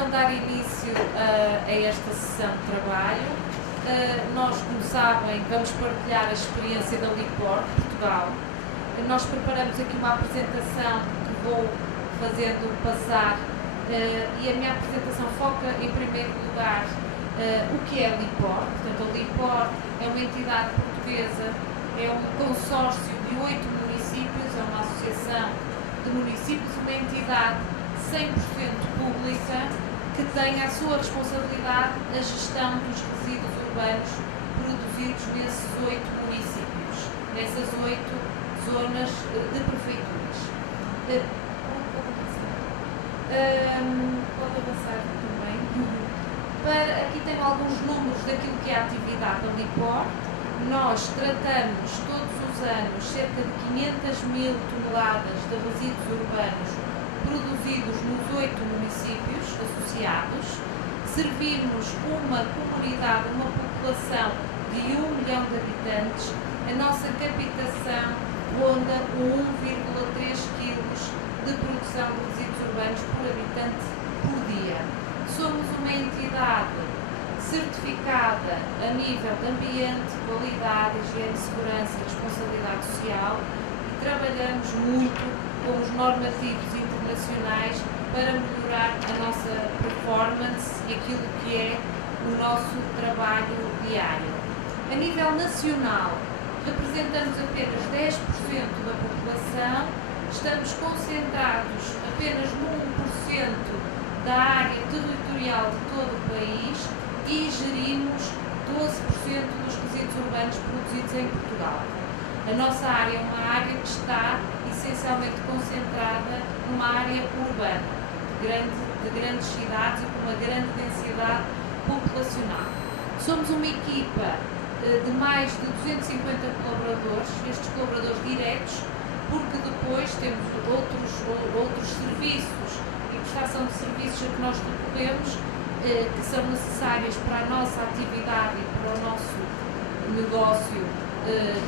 então dar início a esta sessão de trabalho. Nós, como sabem, vamos partilhar a experiência da LIPOR Portugal. Nós preparamos aqui uma apresentação que vou fazendo passar e a minha apresentação foca, em primeiro lugar, o que é a LIPOR. Portanto, a LIPOR é uma entidade portuguesa, é um consórcio de 8 municípios, é uma associação de municípios, uma entidade 100% pública que tem à sua responsabilidade a gestão dos resíduos urbanos produzidos nesses 8 municípios, nessas 8 zonas de prefeituras. Pode avançar também. Aqui tem alguns números daquilo que é a atividade da LIPOR. Nós tratamos todos os anos cerca de 500.000 toneladas de resíduos urbanos produzidos nos 8 municípios associados. Servimos uma comunidade, uma população de 1 milhão de habitantes. A nossa captação ronda 1,3 kg de produção de resíduos urbanos por habitante por dia. Somos uma entidade certificada a nível de ambiente, qualidade, higiene, segurança e responsabilidade social e trabalhamos muito com os normativos internacionais para melhorar a nossa performance e aquilo que é o nosso trabalho diário. A nível nacional, representamos apenas 10% da população, estamos concentrados apenas no 1% da área territorial de todo o país e gerimos 12% dos resíduos urbanos produzidos em Portugal. A nossa área é uma área que está essencialmente concentrada numa área urbana, de grandes cidades e com uma grande densidade populacional. Somos uma equipa de mais de 250 colaboradores, estes colaboradores diretos, porque depois temos outros serviços e prestação de serviços a que nós recorremos, que são necessárias para a nossa atividade e para o nosso negócio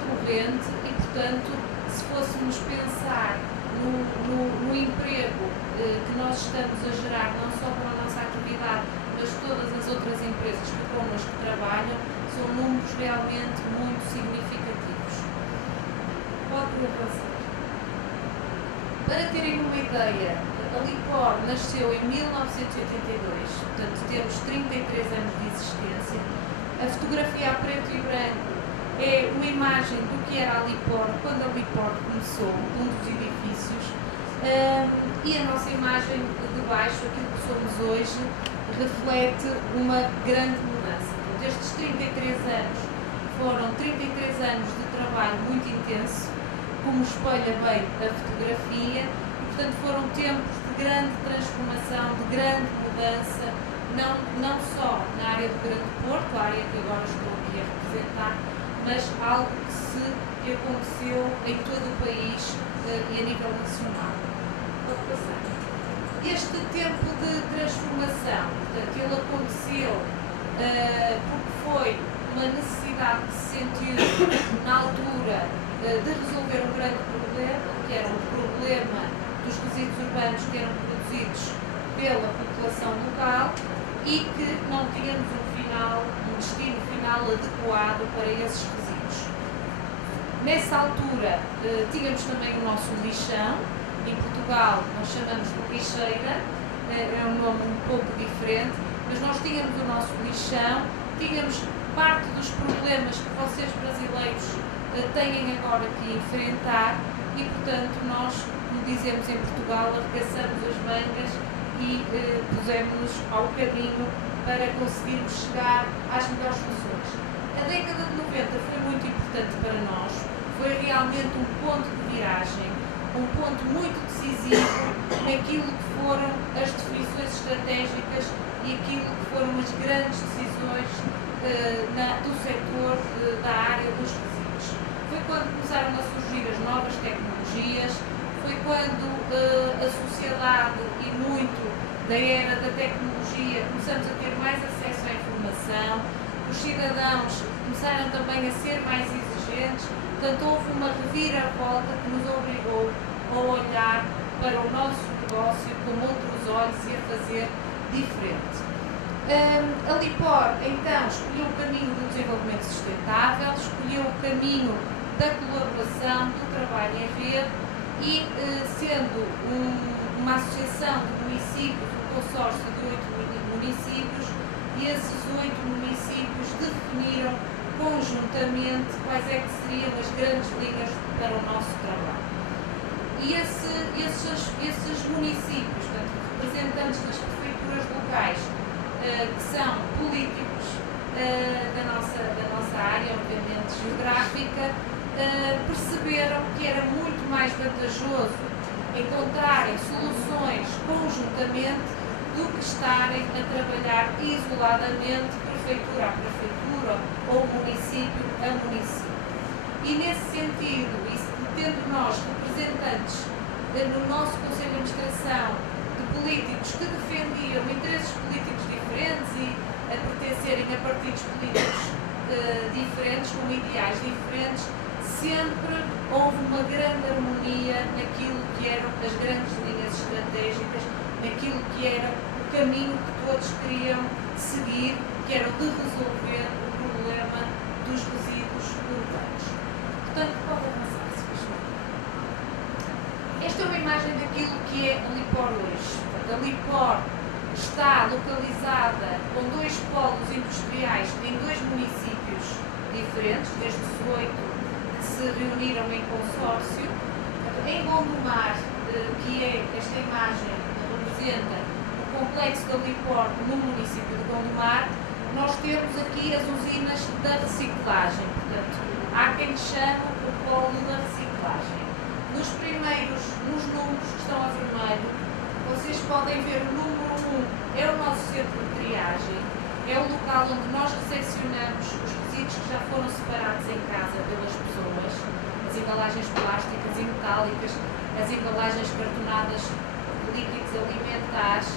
corrente e, portanto, se fôssemos pensar no emprego que nós estamos a gerar, não só para a nossa atividade, mas todas as outras empresas que connosco trabalham, são números realmente muito significativos. Pode avançar. Para terem uma ideia, a LIPOR nasceu em 1982, portanto temos 33 anos de existência. A fotografia a preto e branco é uma imagem do que era a LIPOR quando a LIPOR começou, um dos edifícios, e a nossa imagem de baixo, aquilo que somos hoje, reflete uma grande mudança. Estes 33 anos foram 33 anos de trabalho muito intenso, como espelha bem a fotografia, e portanto foram tempos de grande transformação, de grande mudança, não só na área do Grande Porto, a área que agora estou aqui a representar, mas algo que aconteceu em todo o país e a nível nacional. Pode passar. Este tempo de transformação, portanto, ele aconteceu porque foi uma necessidade que se sentiu na altura de resolver um grande problema, que era o problema dos resíduos urbanos que eram produzidos pela população local e que não tínhamos um destino final adequado para esses resíduos. Nessa altura tínhamos também o nosso lixão. Em Portugal nós chamamos de lixeira, é um nome um pouco diferente, mas nós tínhamos o nosso lixão, tínhamos parte dos problemas que vocês brasileiros têm agora que enfrentar e, portanto, nós, como dizemos em Portugal, arregaçamos as mangas e pusemos-nos ao caminho para conseguirmos chegar às melhores soluções. A década de 90 foi muito importante para nós, foi realmente um ponto de viragem, um ponto muito decisivo naquilo que foram as definições estratégicas e aquilo que foram as grandes decisões do setor da área dos resíduos. Foi quando começaram a surgir as novas tecnologias, foi quando a sociedade e muito da era da tecnologia começamos a ter mais acesso à informação, os cidadãos começaram também a ser mais exigentes, portanto houve uma reviravolta que nos obrigou a olhar para o nosso negócio com outros olhos e a fazer diferente. A LIPOR, então, escolheu o caminho do desenvolvimento sustentável, escolheu o caminho da colaboração, do trabalho em rede e, sendo uma associação de municípios, um consórcio de 8 municípios, e esses 8 municípios definiram conjuntamente quais é que seriam as grandes linhas para o nosso trabalho. E esses municípios, portanto, representantes das prefeituras locais, que são políticos da nossa área, obviamente geográfica, perceberam que era muito mais vantajoso encontrarem soluções conjuntamente do que estarem a trabalhar isoladamente, prefeitura a prefeitura ou município a município. E nesse sentido, e tendo nós representantes no nosso Conselho de Administração de políticos que defendiam interesses políticos diferentes e a pertencerem a partidos políticos diferentes, com ideais diferentes, sempre houve uma grande harmonia naquilo que eram as grandes linhas estratégicas, naquilo que era o caminho que todos queriam seguir, que era o de resolver o problema dos resíduos urbanos. Portanto, pode avançar, se faz favor. Esta é uma imagem daquilo que é a LIPOR hoje. Portanto, a LIPOR está localizada com 2 polos industriais em 2 municípios diferentes, desde 18 que se reuniram em consórcio. Em Gondomar, que é esta imagem representa o complexo da LIPOR no município de Gondomar, nós temos aqui as usinas da reciclagem. Portanto, há quem chama o polo da reciclagem. Nos números que estão a vermelho, vocês podem ver o número 1 é o nosso centro de triagem, é o local onde nós recepcionamos os resíduos que já foram separados em casa pelas pessoas, as embalagens plásticas e metálicas, as embalagens cartonadas de líquidos alimentares,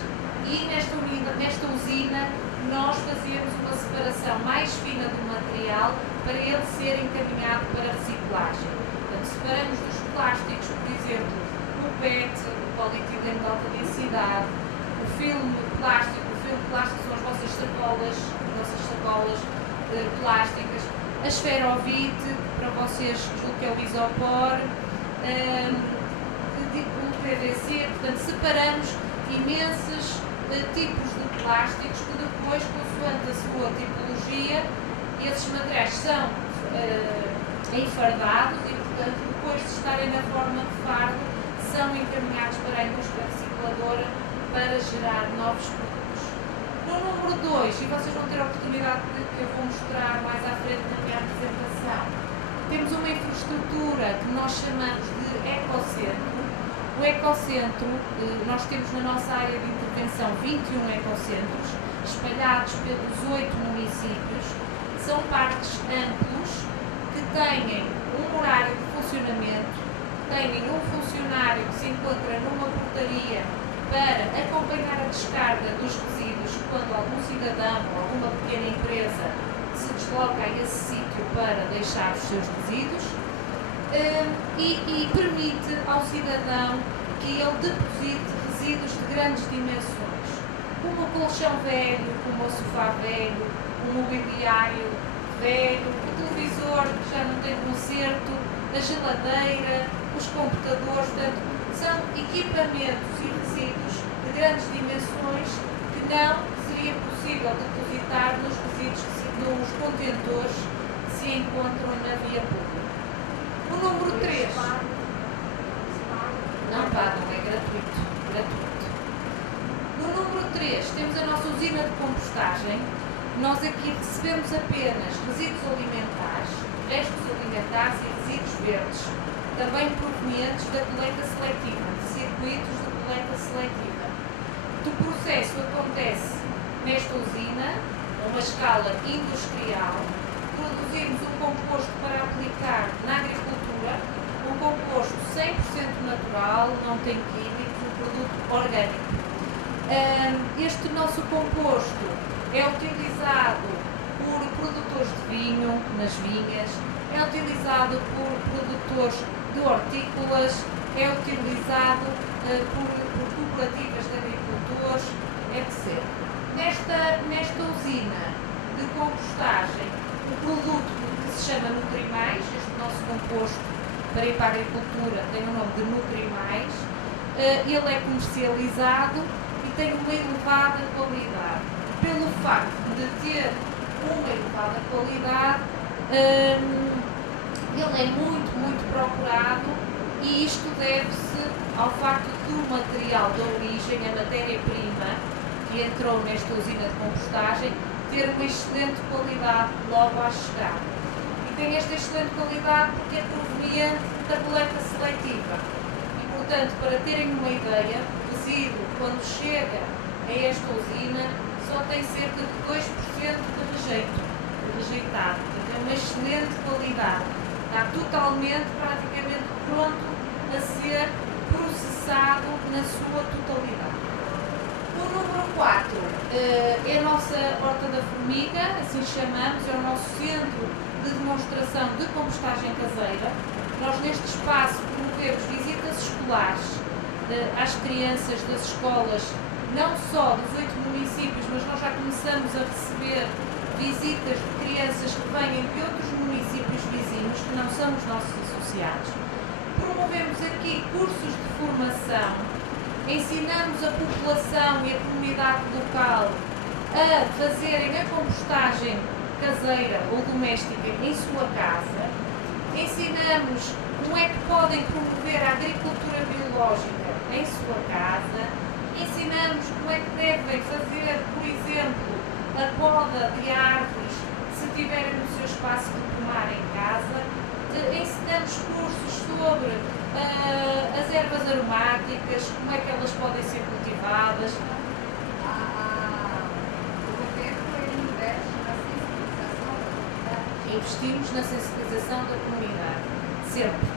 e nesta usina nós fazíamos uma separação mais fina do material para ele ser encaminhado para reciclagem. Portanto, separamos dos plásticos, por exemplo, o PET, o polietileno de alta densidade, o filme plástico são as vossas sacolas plásticas, a esferovite, para vocês, julgo que é o isopor, o PVC, portanto, separamos imensos tipos de plásticos que depois, consoante a sua tipologia, esses materiais são enfardados e, portanto, depois de estarem na forma de fardo, são encaminhados para a indústria recicladora para gerar novos produtos. No número 2, e vocês vão ter a oportunidade que eu vou mostrar mais à frente na minha apresentação, temos uma infraestrutura que nós chamamos de ecocentro. O ecocentro, nós temos na nossa área de intervenção 21 ecocentros, espalhados pelos 8 municípios. São parques amplos que têm um horário de funcionamento, têm um funcionário que se encontra numa portaria para acompanhar a descarga dos resíduos quando algum cidadão ou alguma pequena empresa se desloca a esse sítio para deixar os seus resíduos, e permite ao cidadão que ele deposite resíduos de grandes dimensões, como o colchão velho, como o sofá velho, o mobiliário velho, o televisor que já não tem conserto, a geladeira, os computadores. Portanto, são equipamentos e resíduos de grandes dimensões que não seria possível depositar nos nos contentores que se encontram na via pública. O número 3. Não pagam, é gratuito. No número 3 temos a nossa usina de compostagem. Nós aqui recebemos apenas resíduos alimentares, restos alimentares e resíduos verdes, também provenientes da coleta seletiva, de circuitos de coleta seletiva. O processo acontece nesta usina, a uma escala industrial. Produzimos um composto para aplicar na agricultura, um composto 100% natural, não tem químicos, um produto orgânico. Este nosso composto é utilizado por produtores de vinho nas vinhas, é utilizado por produtores de hortícolas, é utilizado por cooperativas de agricultores, etc. Nesta usina de compostagem, o produto que se chama Nutrimais, este nosso composto para ir para a agricultura tem o nome de Nutrimais, ele é comercializado e tem uma elevada qualidade. Pelo facto de ter uma elevada qualidade, ele é muito procurado, e isto deve-se ao facto do material de origem, a matéria-prima que entrou nesta usina de compostagem, ter uma excelente qualidade logo à chegada. E tem esta excelente qualidade porque é proveniente da coleta seletiva. E, portanto, para terem uma ideia, o resíduo, quando chega a esta usina, só tem cerca de 2% de rejeitado. Portanto, é uma excelente qualidade. Está totalmente, praticamente pronto a ser processado na sua totalidade. O número 4 é a nossa Horta da Formiga, assim chamamos, é o nosso centro de demonstração de compostagem caseira. Nós neste espaço promovemos visitas escolares às crianças das escolas, não só dos 8 municípios, mas nós já começamos a receber visitas de crianças que vêm de outros municípios vizinhos, que não são os nossos associados. Promovemos aqui cursos de formação, ensinamos a população e a comunidade local a fazerem a compostagem caseira ou doméstica em sua casa, ensinamos como é que podem promover a agricultura biológica em sua casa, ensinamos como é que devem fazer, por exemplo, a poda de árvores se tiverem no seu espaço de pomar em casa, ensinamos cursos sobre as ervas aromáticas, como é que elas podem ser cultivadas. Investimos na sensibilização da comunidade, sempre,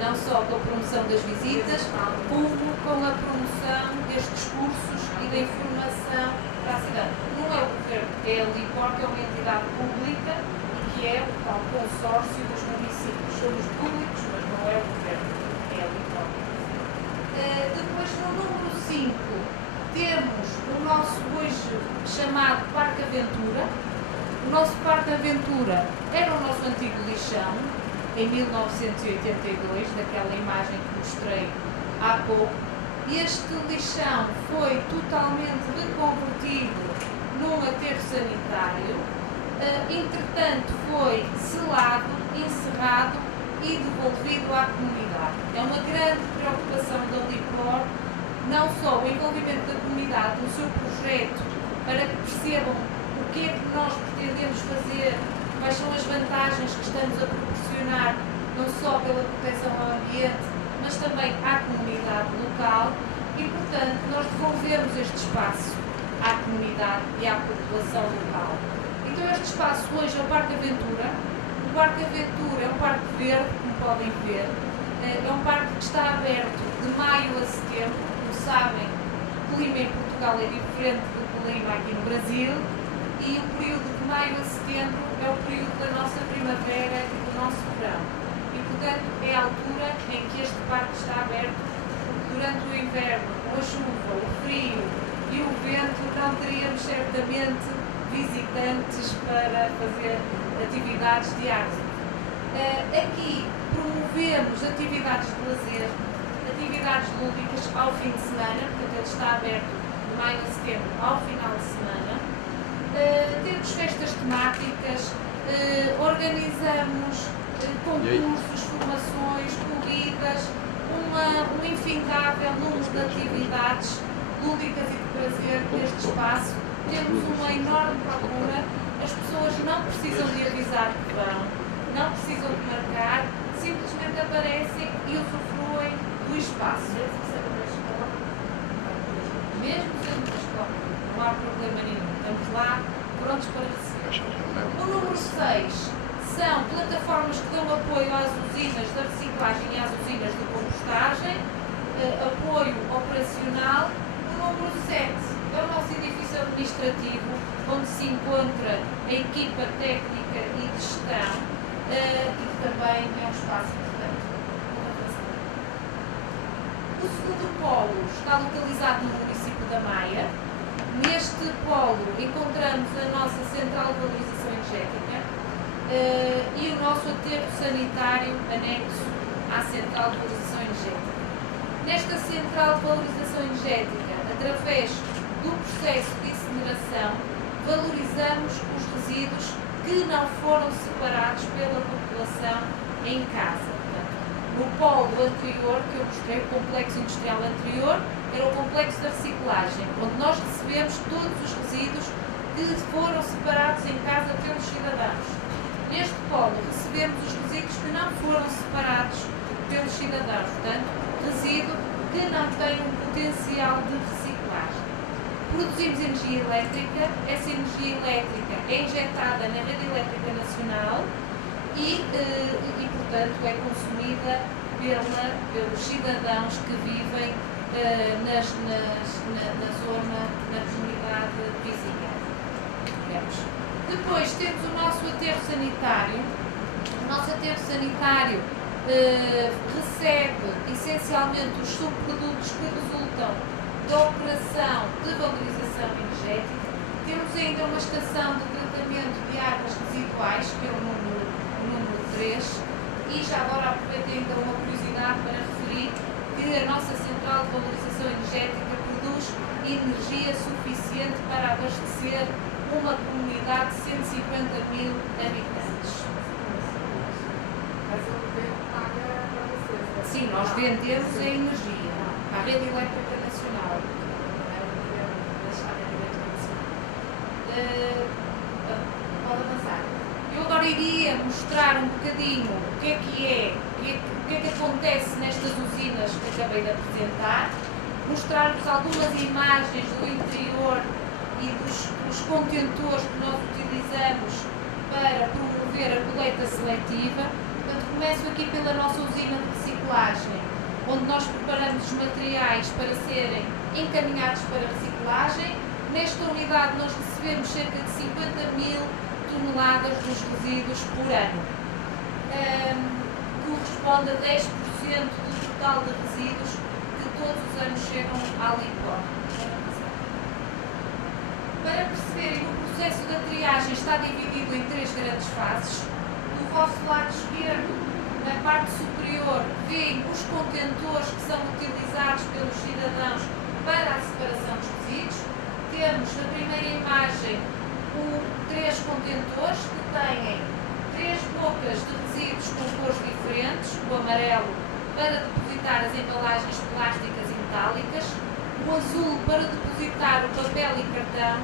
não só com a promoção das visitas, como com a promoção destes cursos e da informação para a cidade. Não é o governo, é a LIPOR, que é uma entidade pública e que é o tal consórcio dos municípios. Somos públicos, mas não é o governo, é a LIPOR. Depois, no número 5, temos o nosso hoje chamado Parque Aventura. O nosso Parque Aventura era o nosso antigo lixão, em 1982, daquela imagem que mostrei há pouco. Este lixão foi totalmente reconvertido num aterro sanitário, entretanto foi selado, encerrado e devolvido à comunidade. É uma grande preocupação da LIPOR, não só o envolvimento da comunidade no seu projeto, para que percebam o que é que nós pretendemos fazer, quais são as vantagens que estamos a proporcionar, não só pela proteção ao ambiente, mas também à comunidade local, e, portanto, nós devolvemos este espaço à comunidade e à população local. Então, este espaço hoje é o Parque Aventura. O Parque Aventura é um parque verde, como podem ver. É um parque que está aberto de maio a setembro. Como sabem, o clima em Portugal é diferente do clima aqui no Brasil, e o período de maio a setembro é o período da nossa primavera e do nosso verão. E, portanto, é a altura em que este parque está aberto, porque durante o inverno, com a chuva, o frio e o vento, não teríamos certamente visitantes para fazer atividades diárias. Aqui promovemos atividades de lazer, atividades lúdicas ao fim de semana, portanto ele está aberto de maio a setembro ao final de semana. Temos festas temáticas, organizamos concursos, formações, corridas, um infindável número de atividades lúdicas e de prazer neste espaço. Temos uma enorme procura, as pessoas não precisam de avisar que vão, não precisam de marcar, simplesmente aparecem e usufruem do espaço. Mesmo sendo da escola, não há problema nenhum, estamos lá prontos para receber. O número 6 são plataformas que dão apoio às usinas da reciclagem e às usinas de compostagem, apoio operacional. O número 7 é o nosso edifício administrativo, onde se encontra a equipa técnica e de gestão, e que também é um espaço importante. O segundo polo está localizado no município da Maia. Neste polo encontramos a nossa central de valorização energética e o nosso aterro sanitário anexo à central de valorização energética. Nesta central de valorização energética, através do processo de incineração, valorizamos os resíduos que não foram separados pela população em casa. No polo anterior, que eu mostrei, o complexo industrial anterior, era o complexo da reciclagem, onde nós recebemos todos os resíduos que foram separados em casa pelos cidadãos. Neste polo recebemos os resíduos que não foram separados pelos cidadãos, portanto, resíduo que não tem um potencial de reciclagem. Produzimos energia elétrica, essa energia elétrica é injetada na rede elétrica nacional e portanto, é consumida pelos cidadãos que vivem na zona, na comunidade vizinha. Depois temos o nosso aterro sanitário. O nosso aterro sanitário recebe essencialmente os subprodutos que resultam da operação de valorização energética. Temos ainda uma estação de tratamento de águas residuais, que é o número 3, e já agora aproveito ainda uma curiosidade para referir que a nossa central de valorização energética produz energia suficiente para abastecer uma comunidade de 150.000 habitantes. Sim, nós vendemos a energia à rede elétrica nacional. Pode avançar. Eu agora iria mostrar um bocadinho o que é que acontece nestas usinas que acabei de apresentar, mostrar-vos algumas imagens do interior e dos contentores que nós utilizamos para promover a coleta seletiva. Portanto, começo aqui pela nossa usina de reciclagem, onde nós preparamos os materiais para serem encaminhados para reciclagem. Nesta unidade nós recebemos cerca de 50.000 toneladas dos resíduos por ano. Corresponde a 10% do total de resíduos que todos os anos chegam à LIPOR. Para perceberem, o processo da triagem está dividido em 3 grandes fases. Do vosso lado esquerdo, na parte superior, veem os contentores que são utilizados pelos cidadãos para a separação dos resíduos. Temos na primeira imagem 3 contentores que têm 3 bocas de resíduos com cores diferentes, o amarelo para depositar as embalagens plásticas e metálicas, o azul para depositar o papel e cartão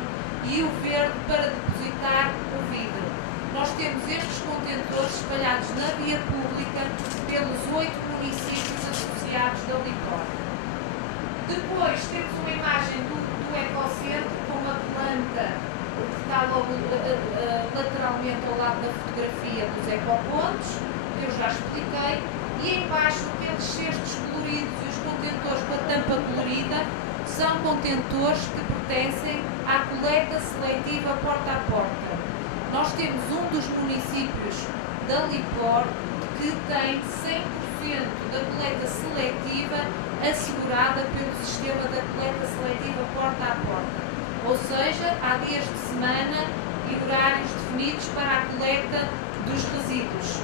e o verde para depositar o vidro. Nós temos estes contentores espalhados na via pública pelos 8 municípios associados da LIPOR. Depois temos uma imagem do ecocentro com uma planta que está logo lateralmente ao lado da fotografia dos ecopontos, que eu já expliquei, e embaixo aqueles cestos coloridos e os contentores com a tampa colorida são contentores que pertencem à coleta seletiva porta a porta. Nós temos um dos municípios da LIPOR que tem 100% da coleta seletiva assegurada pelo sistema da coleta seletiva porta a porta. Ou seja, há dias de semana e horários definidos para a coleta dos resíduos.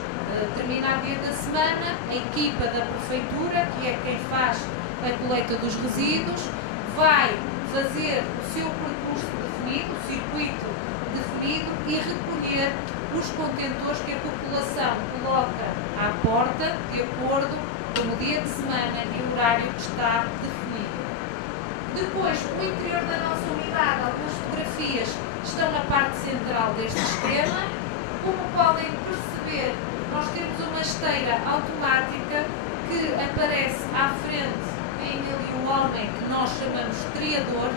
Determinado dia da semana, a equipa da prefeitura, que é quem faz a coleta dos resíduos, vai fazer o seu percurso definido, o circuito definido e recolher os contentores que a população coloca à porta, de acordo com o dia de semana e o horário que está definido. Depois, no interior da nossa unidade, algumas fotografias estão na parte central deste sistema. Como podem perceber, nós temos uma esteira automática que aparece à frente, tem ali um homem que nós chamamos de triador,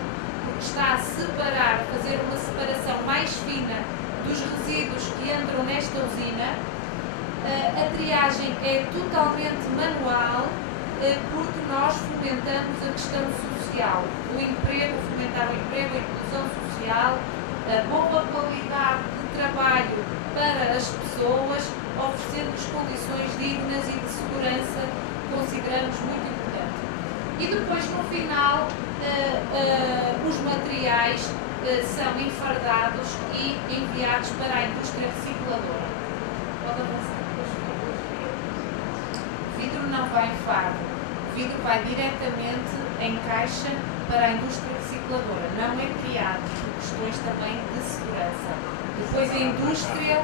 porque está a separar, a fazer uma separação mais fina dos resíduos que entram nesta usina. A triagem é totalmente manual, porque nós fomentamos a questão social, o emprego, fomentar o emprego, a inclusão social, a boa qualidade de trabalho para as pessoas, oferecendo-lhes condições dignas e de segurança que consideramos muito importante. E depois, no final, os materiais são enfardados e enviados para a indústria recicladora. Pode avançar. O vidro não vai em fardo. O vidro vai diretamente em caixa para a indústria recicladora. Não é criado por questões também de segurança. Depois a indústria,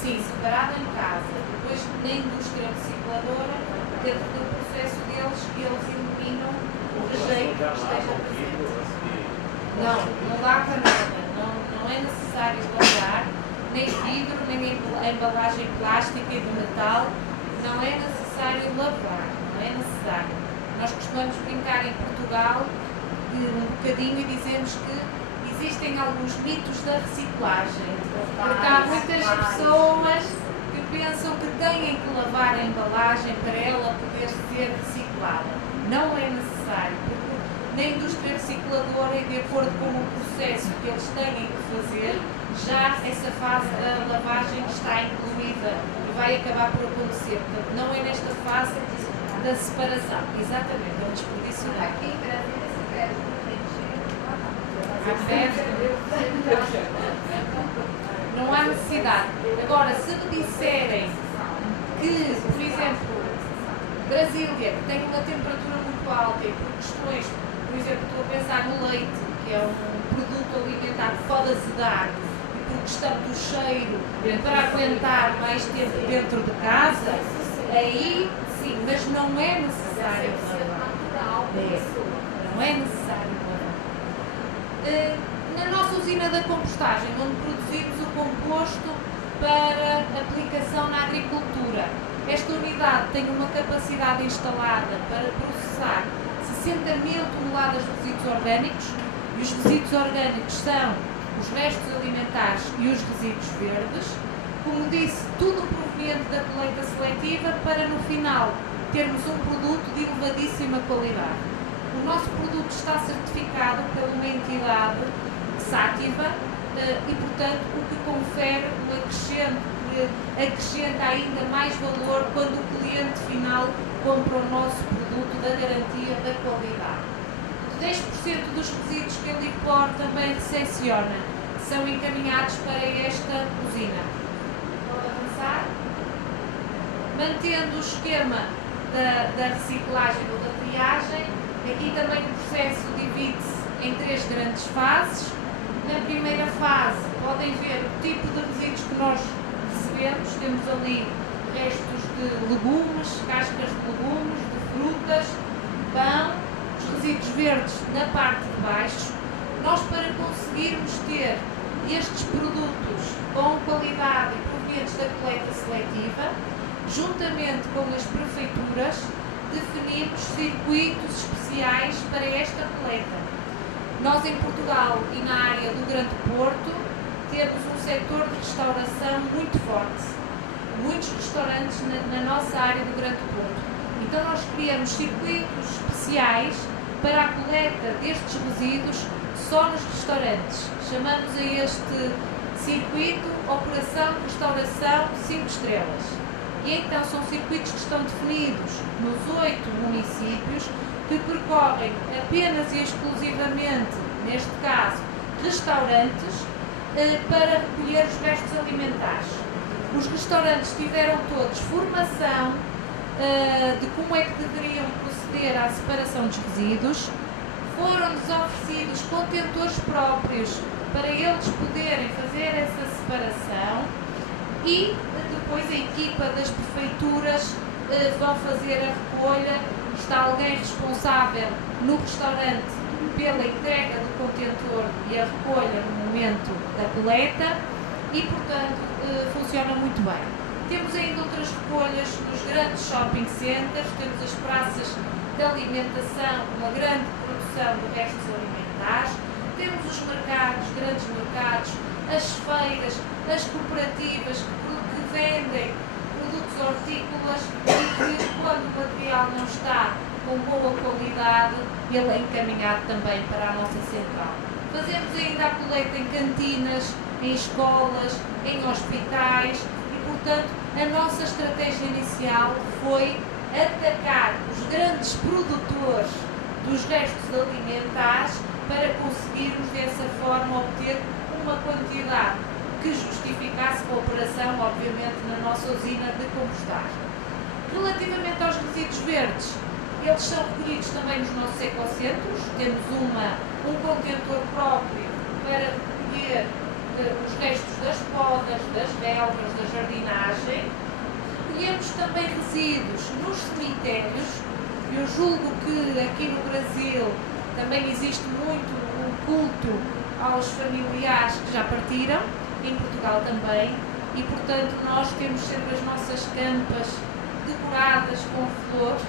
sim, separada em casa. Depois na indústria recicladora, dentro do processo deles, eles eliminam o rejeito que esteja presente. Não lava nada. Não é necessário lavar nem vidro, nem embalagem plástica e de metal. Não é necessário lavar. Não é necessário. Nós costumamos brincar em Portugal um bocadinho e dizemos que existem alguns mitos da reciclagem. Porque há muitas pessoas que pensam que têm que lavar a embalagem para ela poder ser reciclada. Não é necessário, porque na indústria recicladora, e de acordo com o processo que eles têm que fazer, já essa fase da lavagem está incluída e vai acabar por acontecer. Portanto, não é nesta fase da separação. Exatamente, é um desperdício. Aqui em Brasília se pede não há necessidade. Agora, se me disserem que, por exemplo, Brasília, que tem uma temperatura muito alta e por questões, por exemplo, estou a pensar no leite, que é um produto alimentar que pode azedar, e por questão do cheiro, para aguentar mais tempo dentro de casa, aí sim, mas não é necessário lavar. Não é necessário lavar. Na nossa usina da compostagem, onde produzimos o composto para aplicação na agricultura, esta unidade tem uma capacidade instalada para processar 60.000 toneladas de resíduos orgânicos, e os resíduos orgânicos são os restos alimentares e os resíduos verdes. Como disse, tudo proveniente da colheita seletiva para no final termos um produto de elevadíssima qualidade. O nosso produto está certificado por uma entidade Sátiva e, portanto, o que confere acrescenta ainda mais valor quando o cliente final compra o nosso produto da garantia da qualidade. 10% dos resíduos que a Lipor também recepciona são encaminhados para esta usina. Pode avançar? Mantendo o esquema da reciclagem ou da triagem, aqui também o processo divide-se em 3 grandes fases. Na primeira fase, podem ver o tipo de resíduos que nós recebemos. Temos ali restos de legumes, cascas de legumes, de frutas, pão, os resíduos verdes na parte de baixo. Nós, para conseguirmos ter estes produtos com qualidade e provenientes da colheita seletiva, juntamente com as prefeituras, definimos circuitos especiais para esta coleta. Nós, em Portugal e na área do Grande Porto, temos um setor de restauração muito forte. Muitos restaurantes na nossa área do Grande Porto. Então, nós criamos circuitos especiais para a coleta destes resíduos só nos restaurantes. Chamamos a este circuito Operação de Restauração 5 estrelas. E então são circuitos que estão definidos nos 8 municípios, que percorrem apenas e exclusivamente, neste caso, restaurantes, para recolher os restos alimentares. Os restaurantes tiveram todos formação de como é que deveriam proceder à separação dos resíduos, foram-lhes oferecidos contentores próprios para eles poderem fazer essa separação e depois a equipa das prefeituras vão fazer a recolha. Está alguém responsável no restaurante pela entrega do contentor e a recolha no momento da coleta e, portanto, funciona muito bem. Temos ainda outras recolhas nos grandes shopping centers, temos as praças de alimentação, uma grande produção de restos alimentares, temos os mercados, grandes mercados, as feiras, as cooperativas que vendem produtos hortícolas e que, quando o material não está com boa qualidade, ele é encaminhado também para a nossa central. Fazemos ainda a coleta em cantinas, em escolas, em hospitais e, portanto, a nossa estratégia inicial foi atacar os grandes produtores dos restos alimentares para conseguirmos dessa forma obter uma quantidade que justificasse a operação, obviamente, na nossa usina de compostagem. Relativamente aos resíduos verdes, eles são recolhidos também nos nossos ecocentros, temos um contentor próprio para recolher os restos das podas, das relvas, da jardinagem. Recolhemos também resíduos nos cemitérios. Eu julgo que aqui no Brasil também existe muito o culto aos familiares que já partiram, em Portugal também, e portanto nós temos sempre as nossas campas decoradas com flores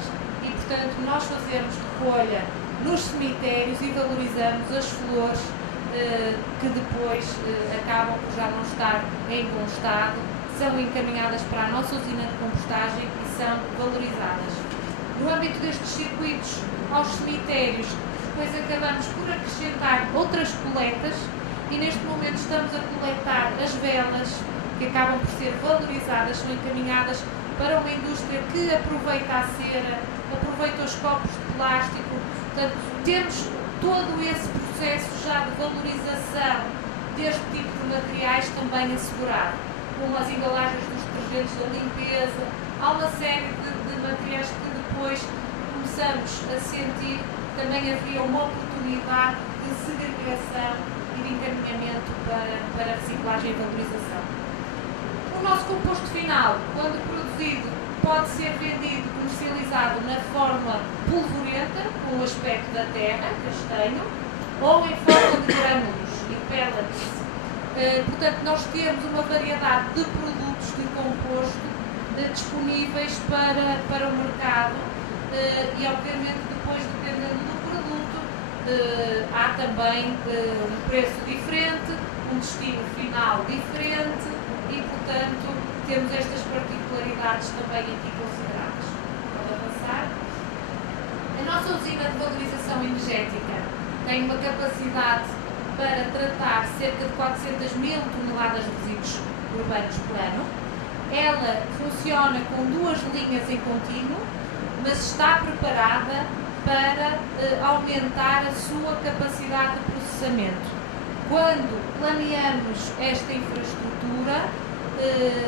e portanto nós fazemos recolha nos cemitérios e valorizamos as flores que depois acabam por já não estar em bom estado, são encaminhadas para a nossa usina de compostagem e são valorizadas. No âmbito destes circuitos aos cemitérios, depois acabamos por acrescentar outras coletas e neste momento estamos a coletar as velas que acabam por ser valorizadas, são encaminhadas para uma indústria que aproveita a cera, aproveita os copos de plástico. Portanto, temos todo esse processo já de valorização deste tipo de materiais também assegurado, como as embalagens dos detergentes da limpeza. Há uma série de materiais que depois começamos a sentir também havia uma oportunidade de segregação e de encaminhamento para reciclagem e valorização. O nosso composto final, quando produzido, pode ser vendido, comercializado na forma polvorenta, com o aspecto da terra, castanho, ou em forma de grânulos e pellets. Portanto, nós temos uma variedade de produtos de composto disponíveis para o mercado e, obviamente, depois, dependendo do produto, há também um preço diferente, um destino final diferente e, portanto, temos estas particularidades também aqui consideradas. Pode avançar. A nossa usina de valorização energética tem uma capacidade para tratar cerca de 400 mil toneladas de resíduos urbanos por ano. Ela funciona com 2 linhas em contínuo, mas está preparada para aumentar a sua capacidade de processamento. Quando planeamos esta infraestrutura,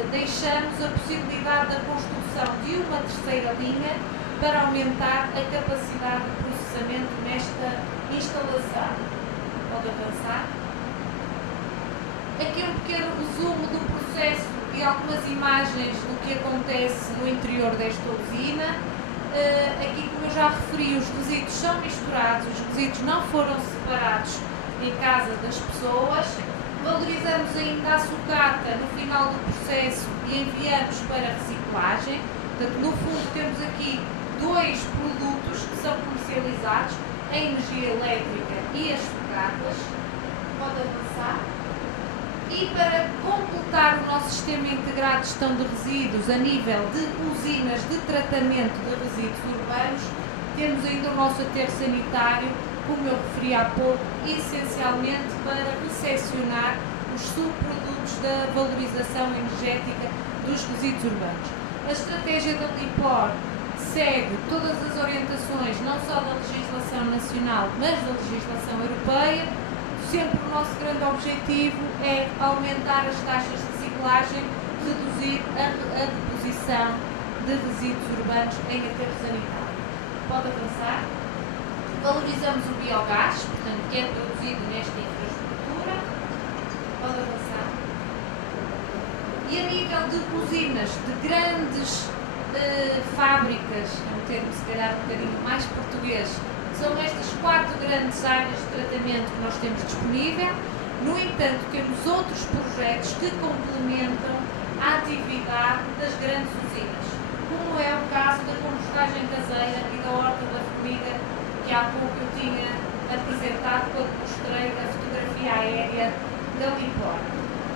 deixamos a possibilidade da construção de uma terceira linha para aumentar a capacidade de processamento nesta instalação. Pode avançar. Aqui um pequeno resumo do processo e algumas imagens do que acontece no interior desta usina. Aqui, como eu já referi, os resíduos são misturados, os resíduos não foram separados em casa das pessoas. Valorizamos ainda a sucata no final do processo e enviamos para reciclagem. Portanto, no fundo, temos aqui 2 produtos que são comercializados, a energia elétrica e as sucatas. Pode avançar. E para completar o nosso sistema integrado de gestão de resíduos a nível de usinas de tratamento de resíduos urbanos, temos ainda o nosso aterro sanitário, como eu referi há pouco, essencialmente para recepcionar os subprodutos da valorização energética dos resíduos urbanos. A estratégia da LIPOR segue todas as orientações, não só da legislação nacional, mas da legislação europeia. Sempre o nosso grande objetivo é aumentar as taxas de reciclagem, reduzir a deposição de resíduos urbanos em aterro sanitário. Pode avançar. Valorizamos o biogás, portanto, que é produzido nesta infraestrutura. Pode avançar. E a nível de usinas, de grandes fábricas, é um termo se calhar um bocadinho mais português, são estas 4 grandes áreas de tratamento que nós temos disponível. No entanto, temos outros projetos que complementam a atividade das grandes usinas, como é o caso da compostagem caseira e da horta da formiga, que há pouco eu tinha apresentado quando mostrei a fotografia aérea da LIPOR.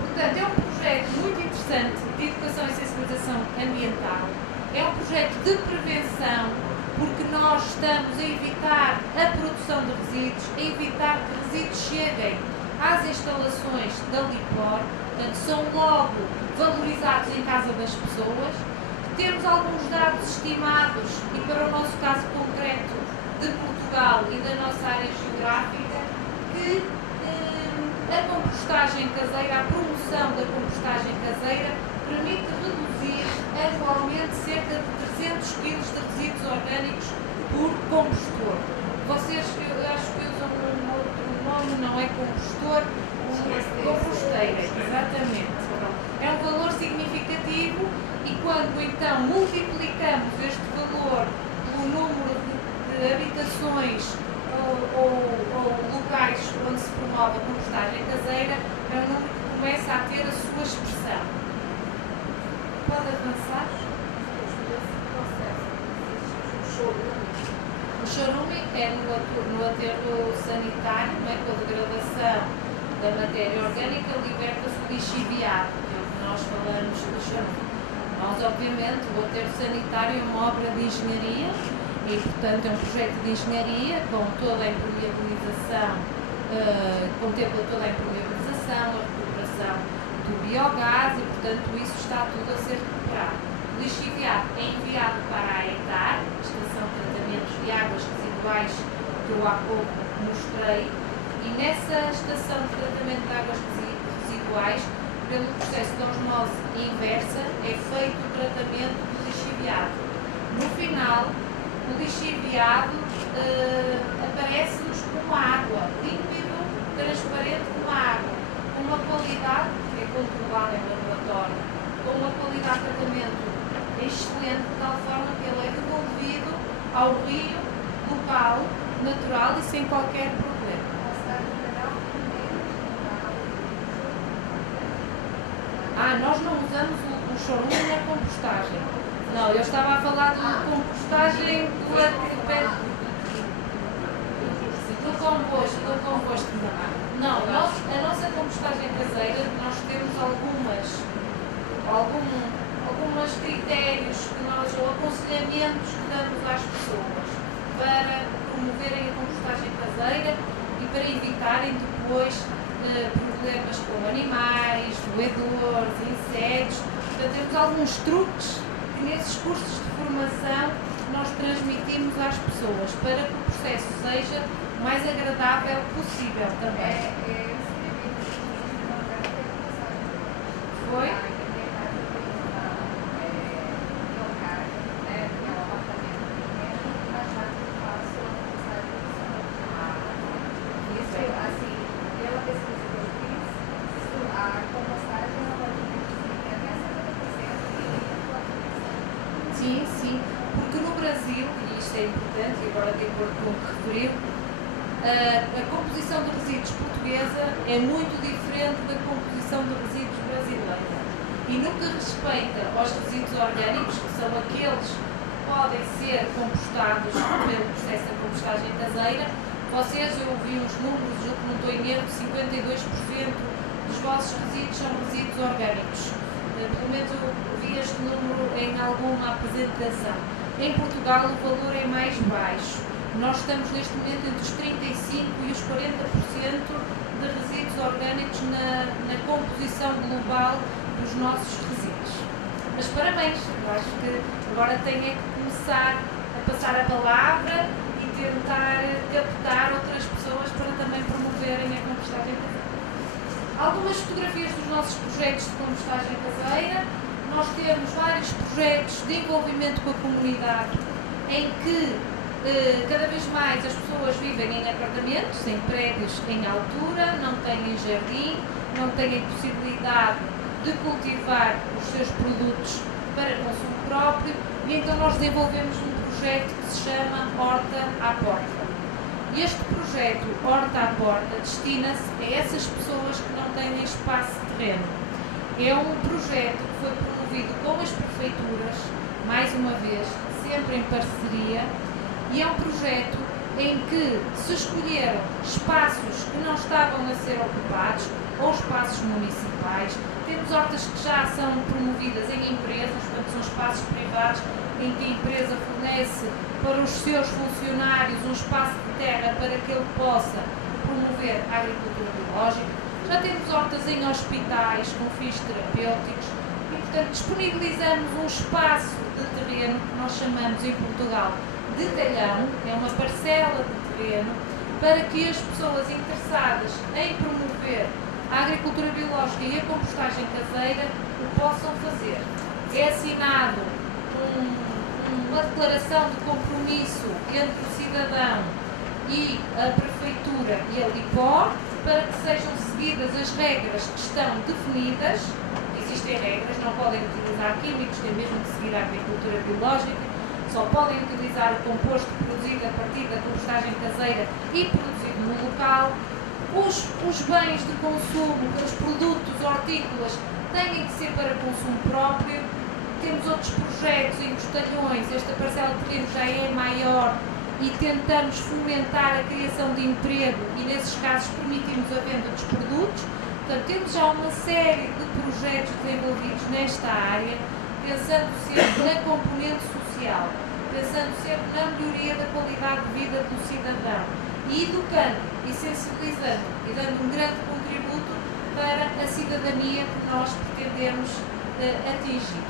Portanto, é um projeto muito interessante de educação e sensibilização ambiental, é um projeto de prevenção, porque nós estamos a evitar a produção de resíduos, a evitar que resíduos cheguem às instalações da LIPOR, portanto, são logo valorizados em casa das pessoas. Temos alguns dados estimados e, para o nosso caso concreto, de Portugal e da nossa área geográfica que a compostagem caseira, a promoção da compostagem caseira, permite reduzir anualmente cerca de 300 kg de resíduos orgânicos por compostor. Vocês, eu acho que usam um outro nome, não é compostor, composteira, exatamente. É um valor significativo e quando então multiplicamos este valor pelo número de habitações ou locais onde se promove a compostagem caseira, é um número que começa a ter a sua expressão. Pode avançar? O chorume é no aterro sanitário, não é? Com a degradação da matéria orgânica, liberta-se o lixiviado, que é o que nós falamos do chorume. Nós, obviamente, o aterro sanitário é uma obra de engenharia e, portanto, é um projeto de engenharia com toda a impermeabilização, contempla toda a impermeabilização, a recuperação do biogás e, portanto, isso está tudo a ser recuperado. O lixiviado é enviado para a ETAR, Estação de Tratamento de Águas Residuais, que eu há pouco mostrei, e nessa estação de tratamento de águas residuais, pelo processo de osmose inversa, é feito o tratamento do lixiviado. No final, o lixiviado aparece-nos como água, límpido, transparente como água, com uma qualidade que é controlada em laboratório, com uma qualidade de tratamento excelente, de tal forma que ele é devolvido ao rio local, natural e sem qualquer problema. Nós não usamos o chorume na compostagem. Não, eu estava a falar de compostagem do composto. Não, a nossa compostagem caseira, nós temos alguns critérios ou aconselhamentos que damos às pessoas para promoverem a compostagem caseira e para evitarem depois problemas com animais, roedores, insetos. Portanto, temos alguns truques que nesses cursos de formação nós transmitimos às pessoas para que o processo seja o mais agradável possível também. Foi? Sim, porque no Brasil, e isto é importante, e agora de acordo com o que referiu, a composição de resíduos portuguesa é muito diferente da composição de resíduos brasileira. E no que respeita aos resíduos orgânicos, que são aqueles que podem ser compostados pelo processo da compostagem caseira, vocês, eu ouvi uns números, eu que não estou em erro, 52% dos vossos resíduos são resíduos orgânicos. Pelo menos eu vi este número em alguma apresentação. Em Portugal o valor é mais baixo. Nós estamos neste momento entre os 35% e os 40% de resíduos orgânicos na composição global dos nossos resíduos. Mas parabéns, eu acho que agora têm que começar a passar a palavra e tentar captar outras pessoas para também promoverem a compostagem caseira. Algumas fotografias dos nossos projetos de compostagem caseira. Nós temos vários projetos de envolvimento com a comunidade em que cada vez mais as pessoas vivem em apartamentos, em prédios em altura, não têm jardim, não têm possibilidade de cultivar os seus produtos para consumo próprio e então nós desenvolvemos um projeto que se chama Horta à Porta. Este projeto, Horta à Porta, destina-se a essas pessoas que não têm espaço terreno. É um projeto que foi promovido com as prefeituras, mais uma vez, sempre em parceria, e é um projeto em que se escolheram espaços que não estavam a ser ocupados, ou espaços municipais. Temos hortas que já são promovidas em empresas, portanto são espaços privados em que a empresa fornece para os seus funcionários um espaço de terra para que ele possa promover a agricultura biológica. Já temos hortas em hospitais com fins terapêuticos e, portanto, disponibilizamos um espaço de terreno que nós chamamos em Portugal de talhão, é uma parcela de terreno, para que as pessoas interessadas em promover a agricultura biológica e a compostagem caseira o possam fazer. É assinado uma declaração de compromisso entre o cidadão e a Prefeitura e a LIPOR para que sejam seguidas as regras que estão definidas. Existem regras, não podem utilizar químicos, têm mesmo que seguir a agricultura biológica, só podem utilizar o composto produzido a partir da compostagem caseira e produzido no local. Os bens de consumo, os produtos hortícolas, têm que ser para consumo próprio. Temos outros projetos em que os talhões, esta parcela de terreno já é maior e tentamos fomentar a criação de emprego e, nesses casos, permitimos a venda dos produtos. Portanto, temos já uma série de projetos desenvolvidos nesta área, pensando sempre na componente social, pensando sempre na melhoria da qualidade de vida do cidadão e educando e sensibilizando e dando um grande contributo para a cidadania que nós pretendemos atingir.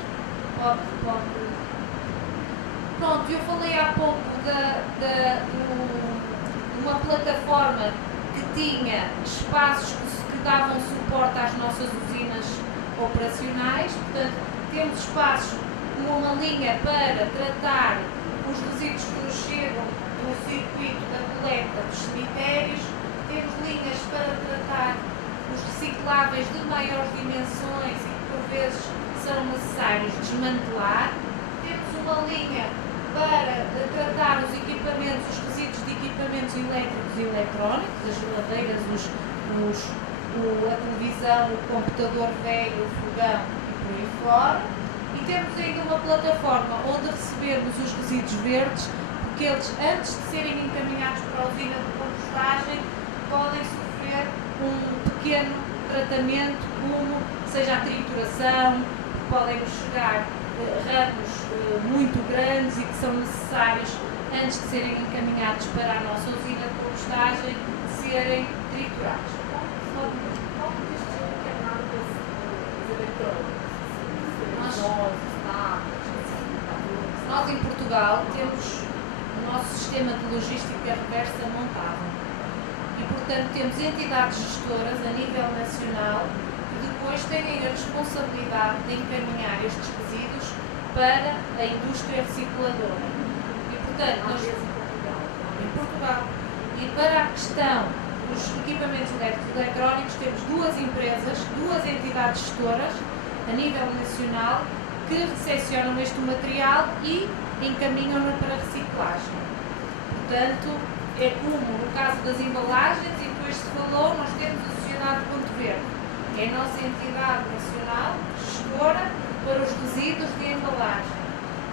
Pronto, eu falei há pouco de uma plataforma que tinha espaços que davam suporte às nossas usinas operacionais. Portanto, temos espaços como uma linha para tratar os resíduos que nos chegam no circuito da coleta dos cemitérios. Temos linhas para tratar os recicláveis de maiores dimensões e que por vezes são necessários desmantelar. Temos uma linha para tratar os equipamentos, os resíduos de equipamentos elétricos e eletrónicos, as geladeiras, a televisão, o computador velho, o fogão e por aí fora. E temos ainda uma plataforma onde recebemos os resíduos verdes, porque eles, antes de serem encaminhados para a usina de compostagem, podem sofrer um pequeno tratamento, como seja a trituração, podem-nos chegar ramos muito grandes e que são necessários, antes de serem encaminhados para a nossa usina de compostagem, serem triturados. Nós em Portugal temos o nosso sistema de logística reversa montado e, portanto, temos entidades gestoras a nível nacional que depois têm a responsabilidade de encaminhar estes resíduos para a indústria recicladora. E, portanto, nós, em Portugal, e para a questão dos equipamentos elétricos e eletrónicos, temos duas empresas, duas entidades gestoras a nível nacional que recepcionam este material e encaminham-no para reciclagem. Portanto, é como no caso das embalagens, e depois se falou, nós temos a Sociedade Ponto Verde, é a nossa entidade nacional gestora para os resíduos de embalagem.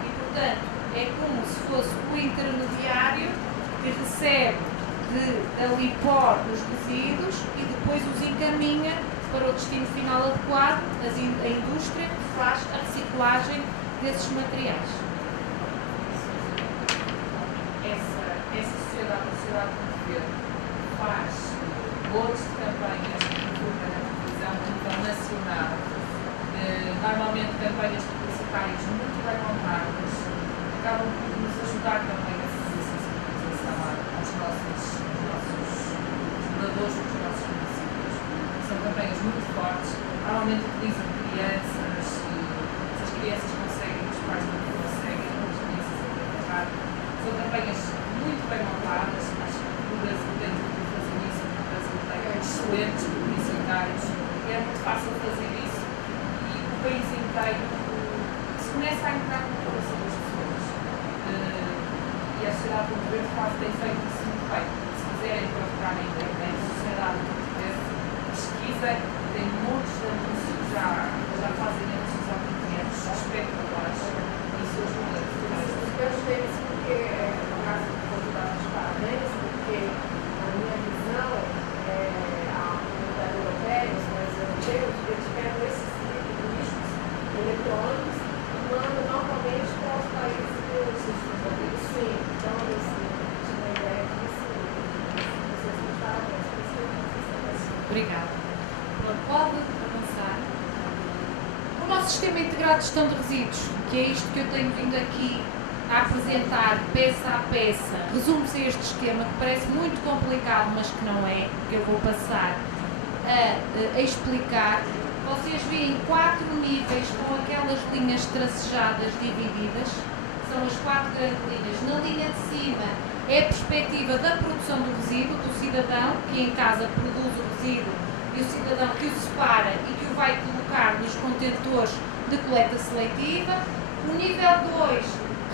E, portanto, é como se fosse o intermediário que recebe da LIPOR os resíduos e depois os encaminha para o destino final adequado, a indústria que faz a reciclagem desses materiais. Essa sociedade Ponto faz lotes de campanhas que divulgam na televisão a nível nacional, normalmente campanhas publicitárias muito bem montadas, acabam por nos ajudar também a fazer sensibilização aos nossos moradores dos nossos municípios. São campanhas muito fortes, normalmente utilizam crianças, se as crianças conseguem, os pais não conseguem, as crianças a trabalhar. São campanhas muito bem montadas, acho que o Brasil tem de fazer isso, porque o Brasil tem excelentes publicitários, e é muito fácil fazer isso, e o país inteiro se começa a entrar no coração das pessoas. E a Sociedade Ponto Verde tem feito isso muito bem. Se quiserem procurar na internet, Sociedade Ponto Verde, pesquisa, tem muitos anúncios, já fazem anúncios há muito tempo, espetaculares, e isso ajuda. Eu sei isso porque, no caso de candidato dos parabéns, porque, na minha visão, a comunidade europeia, os países europeus, eles pegam esses lixos eletrônicos e mandam novamente para os países desenvolvidos. Sim, então, assim, tinha a ideia disso, vocês não parabéns, por isso que eu fiz essa. Obrigada. Pode avançar. O nosso sistema integrado de gestão de resíduos, que é isto que eu tenho vindo aqui a apresentar peça a peça, resume-se a este esquema que parece muito complicado, mas que não é, que eu vou passar a explicar. Vocês veem 4 níveis com aquelas linhas tracejadas divididas, são as 4 grandes linhas. Na linha de cima é a perspectiva da produção do resíduo, do cidadão que em casa produz o resíduo e o cidadão que o separa e que o vai colocar nos contentores de coleta seletiva. O nível 2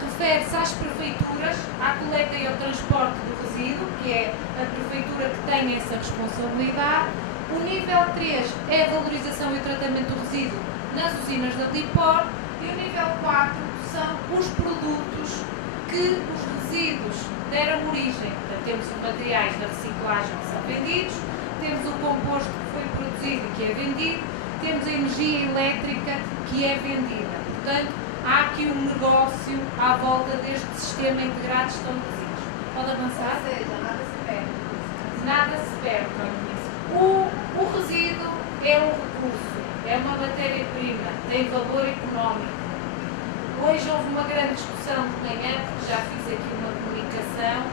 refere-se às prefeituras, à coleta e ao transporte do resíduo, que é a prefeitura que tem essa responsabilidade. O nível 3 é a valorização e o tratamento do resíduo nas usinas da Lipor. E o nível 4 são os produtos que os resíduos deram origem. Portanto, temos os materiais da reciclagem que são vendidos, temos o composto que foi produzido e que é vendido, temos a energia elétrica que é vendida. Portanto, há aqui um negócio à volta deste sistema integrado de gestão de resíduos. Pode avançar? Ou seja, nada se perde. Nada se perde. O resíduo é um recurso, é uma matéria-prima, tem valor económico. Hoje houve uma grande discussão de manhã, porque já fiz aqui uma comunicação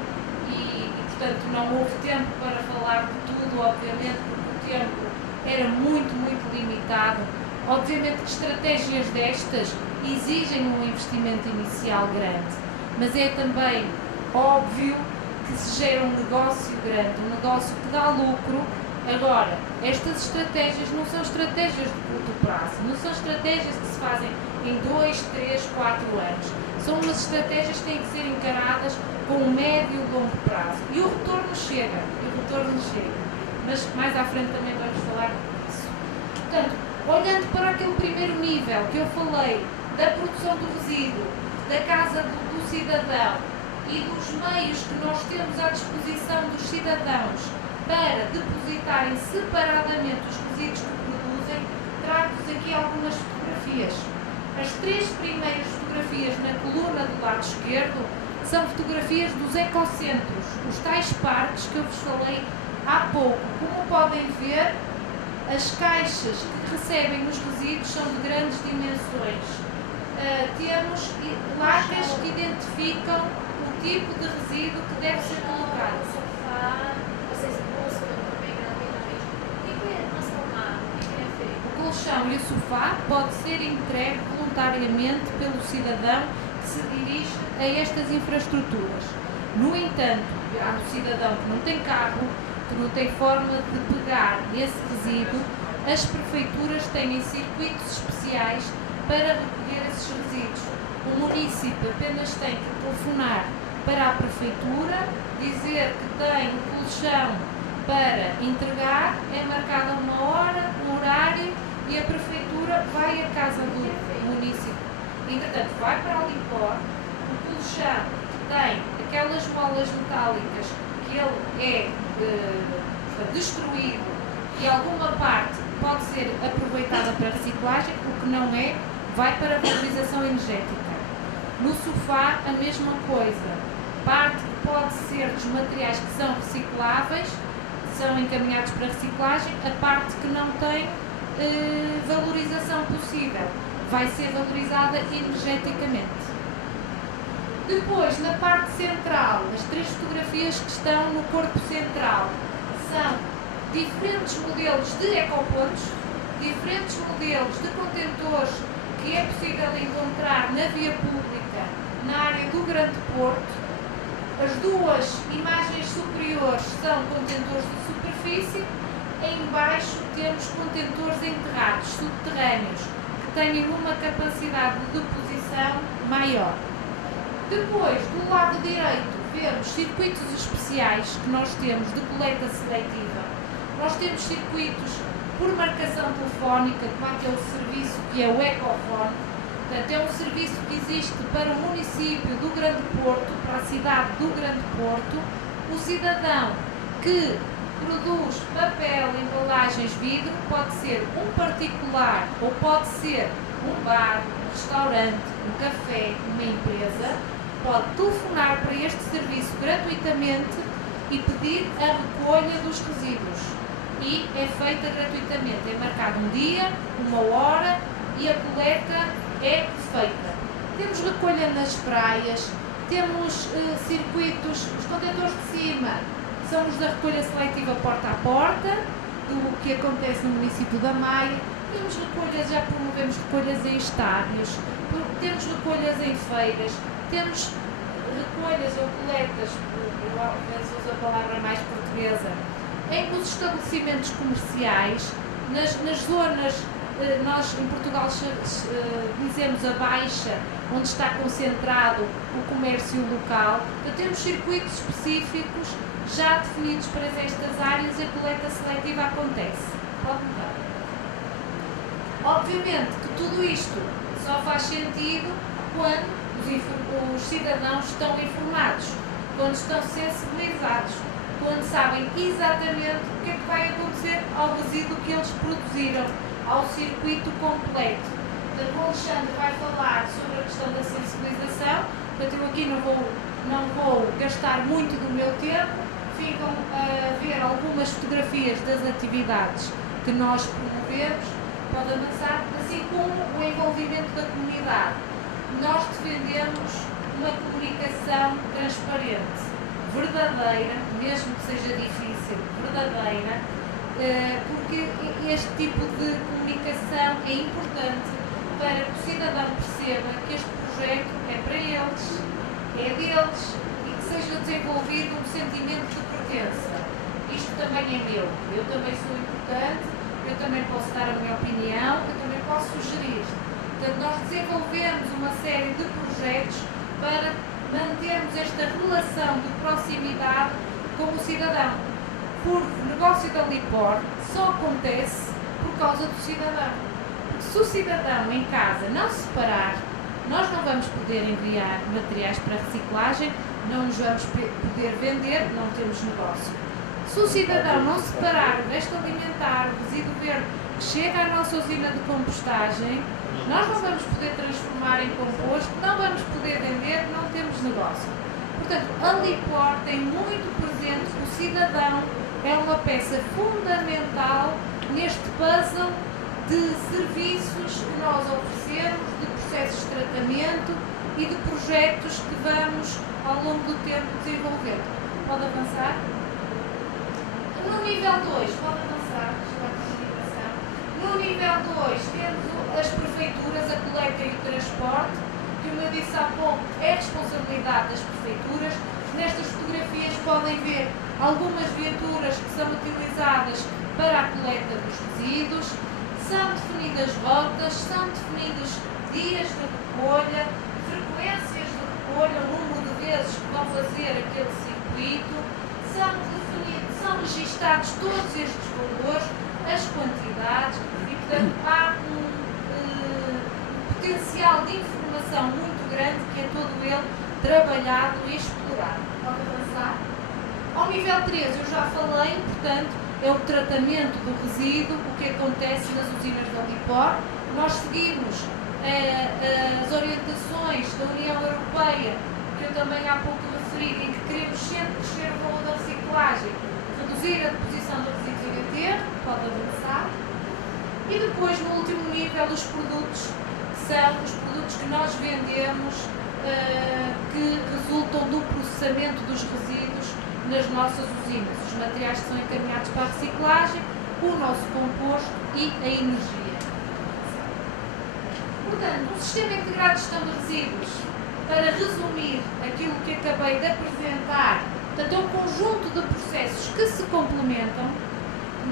e portanto, não houve tempo para falar de tudo, obviamente, porque o tempo era muito, muito limitado. Obviamente que estratégias destas exigem um investimento inicial grande, mas é também óbvio que se gera um negócio grande, um negócio que dá lucro. Agora, estas estratégias não são estratégias de curto prazo, não são estratégias que se fazem em 2, 3, 4 anos. São umas estratégias que têm que ser encaradas com um médio e longo prazo. E o retorno chega, Mas mais à frente também vamos falar disso. Portanto, olhando para aquele primeiro nível que eu falei, da produção do resíduo, da casa do cidadão e dos meios que nós temos à disposição dos cidadãos para depositarem separadamente os resíduos que produzem, trago-vos aqui algumas fotografias. As 3 primeiras fotografias na coluna do lado esquerdo são fotografias dos ecocentros, os tais parques que eu vos falei há pouco. Como podem ver, as caixas que recebem os resíduos são de grandes dimensões. Temos placas que identificam o tipo de resíduo que deve ser colocado. O colchão e o sofá pode ser entregue voluntariamente pelo cidadão que se dirige a estas infraestruturas. No entanto, há um cidadão que não tem carro, que não tem forma de pegar esse resíduo, as prefeituras têm circuitos especiais para recolher esses resíduos. O município apenas tem que telefonar para a prefeitura, dizer que tem o colchão para entregar, é marcada uma hora, um horário e a prefeitura vai à casa do município. Entretanto, vai para a Lipor, o colchão tem aquelas molas metálicas que ele é destruído e alguma parte pode ser aproveitada para reciclagem, o que não é, vai para a valorização energética. No sofá, a mesma coisa. Parte que pode ser dos materiais que são recicláveis, são encaminhados para reciclagem, a parte que não tem valorização possível vai ser valorizada energeticamente. Depois, na parte central, as 3 fotografias que estão no corpo central são diferentes modelos de ecopontos, diferentes modelos de contentores que é possível encontrar na via pública, na área do Grande Porto. As 2 imagens superiores são contentores de superfície, em baixo temos contentores enterrados, subterrâneos, que têm uma capacidade de deposição maior. Depois, do lado direito, vemos circuitos especiais que nós temos de coleta seletiva. Nós temos circuitos por marcação telefónica, como aquele serviço que é o Ecofone. Portanto, é um serviço que existe para o município do Grande Porto, para a cidade do Grande Porto. O cidadão que produz papel, embalagens, vidro, pode ser um particular ou pode ser um bar, um restaurante, um café, uma empresa, pode telefonar para este serviço gratuitamente e pedir a recolha dos resíduos. E é feita gratuitamente, é marcado um dia, uma hora e a coleta é feita. Temos recolha nas praias, temos circuitos, os contentores de cima são os da recolha seletiva porta a porta, do que acontece no município da Maia. Temos recolhas, já promovemos recolhas em estádios, temos recolhas em feiras, temos recolhas ou coletas, eu às vezes uso a palavra mais portuguesa, em os estabelecimentos comerciais, nas zonas, nós em Portugal dizemos a baixa, onde está concentrado o comércio local. Então, temos circuitos específicos já definidos para estas áreas e a coleta seletiva acontece. Pode mudar. Obviamente que tudo isto só faz sentido quando os cidadãos estão informados, quando estão sensibilizados, quando sabem exatamente o que é que vai acontecer ao resíduo que eles produziram, ao circuito completo. Portanto, o Alexandre vai falar sobre a questão da sensibilização, portanto eu aqui não vou gastar muito do meu tempo, ficam a ver algumas fotografias das atividades que nós promovemos, pode avançar, assim como o envolvimento da comunidade. Nós defendemos uma comunicação transparente, verdadeira, mesmo que seja difícil, verdadeira, porque este tipo de comunicação é importante para que o cidadão perceba que este projeto é para eles, é deles e que seja desenvolvido um sentimento de pertença. Isto também é meu, eu também sou importante, eu também posso dar a minha opinião, eu também posso sugerir. Portanto, nós desenvolvemos uma série de projetos para mantermos esta relação de proximidade com o cidadão. Porque o negócio da Lipor só acontece por causa do cidadão. Porque se o cidadão em casa não se separar, nós não vamos poder enviar materiais para reciclagem, não nos vamos poder vender, não temos negócio. Se o cidadão não separar o resto alimentar, o resíduo verde que chega à nossa usina de compostagem, nós não vamos poder transformar em composto, não vamos poder vender, não temos negócio. Portanto, a Lipor tem muito presente que o cidadão é uma peça fundamental neste puzzle de serviços que nós oferecemos, de processos de tratamento e de projetos que vamos, ao longo do tempo, desenvolver. Pode avançar? No nível 2, pode avançar, no nível 2 temos as prefeituras, a coleta e o transporte, que, como eu disse há pouco, é responsabilidade das prefeituras. Nestas fotografias podem ver algumas viaturas que são utilizadas para a coleta dos resíduos, são definidas rotas, são definidos dias de recolha, frequências de recolha, o número de vezes que vão fazer aquele circuito, são registados todos estes valores, as quantidades e, portanto, há um potencial de informação muito grande que é todo ele trabalhado e explorado. Pode avançar? Ao nível 3 eu já falei, portanto, é o tratamento do resíduo, o que acontece nas usinas da Lipor. Nós seguimos as orientações da União Europeia, que eu também há pouco referi, em que queremos sempre crescer o valor da reciclagem, reduzir a deposição de resíduos em aterro, pode avançar. E depois, no último nível, os produtos, que são os produtos que nós vendemos, que resultam do processamento dos resíduos nas nossas usinas, os materiais que são encaminhados para a reciclagem, o nosso composto e a energia. Portanto, um sistema integrado de gestão de resíduos, para resumir aquilo que acabei de apresentar, portanto, é um conjunto de processos que se complementam,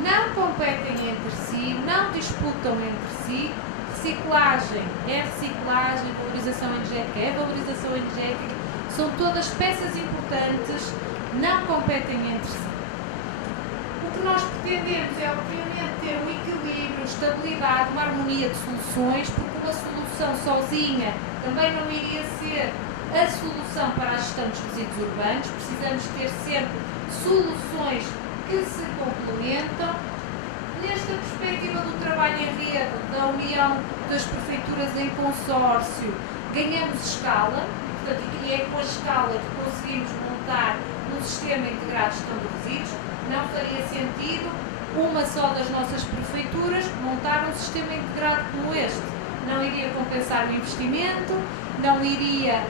não competem entre si, não disputam entre si. Reciclagem é reciclagem, valorização energética é valorização energética, são todas peças importantes, não competem entre si. O que nós pretendemos é, obviamente, ter um equilíbrio, estabilidade, uma harmonia de soluções, porque uma solução sozinha também não iria ser a solução para a gestão dos resíduos urbanos. Precisamos ter sempre soluções que se complementam. Nesta perspectiva do trabalho em rede, da união das prefeituras em consórcio, ganhamos escala, portanto, e é com a escala que conseguimos montar um sistema integrado de gestão de resíduos. Não faria sentido uma só das nossas prefeituras montar um sistema integrado como este. não iria compensar o investimento, não iria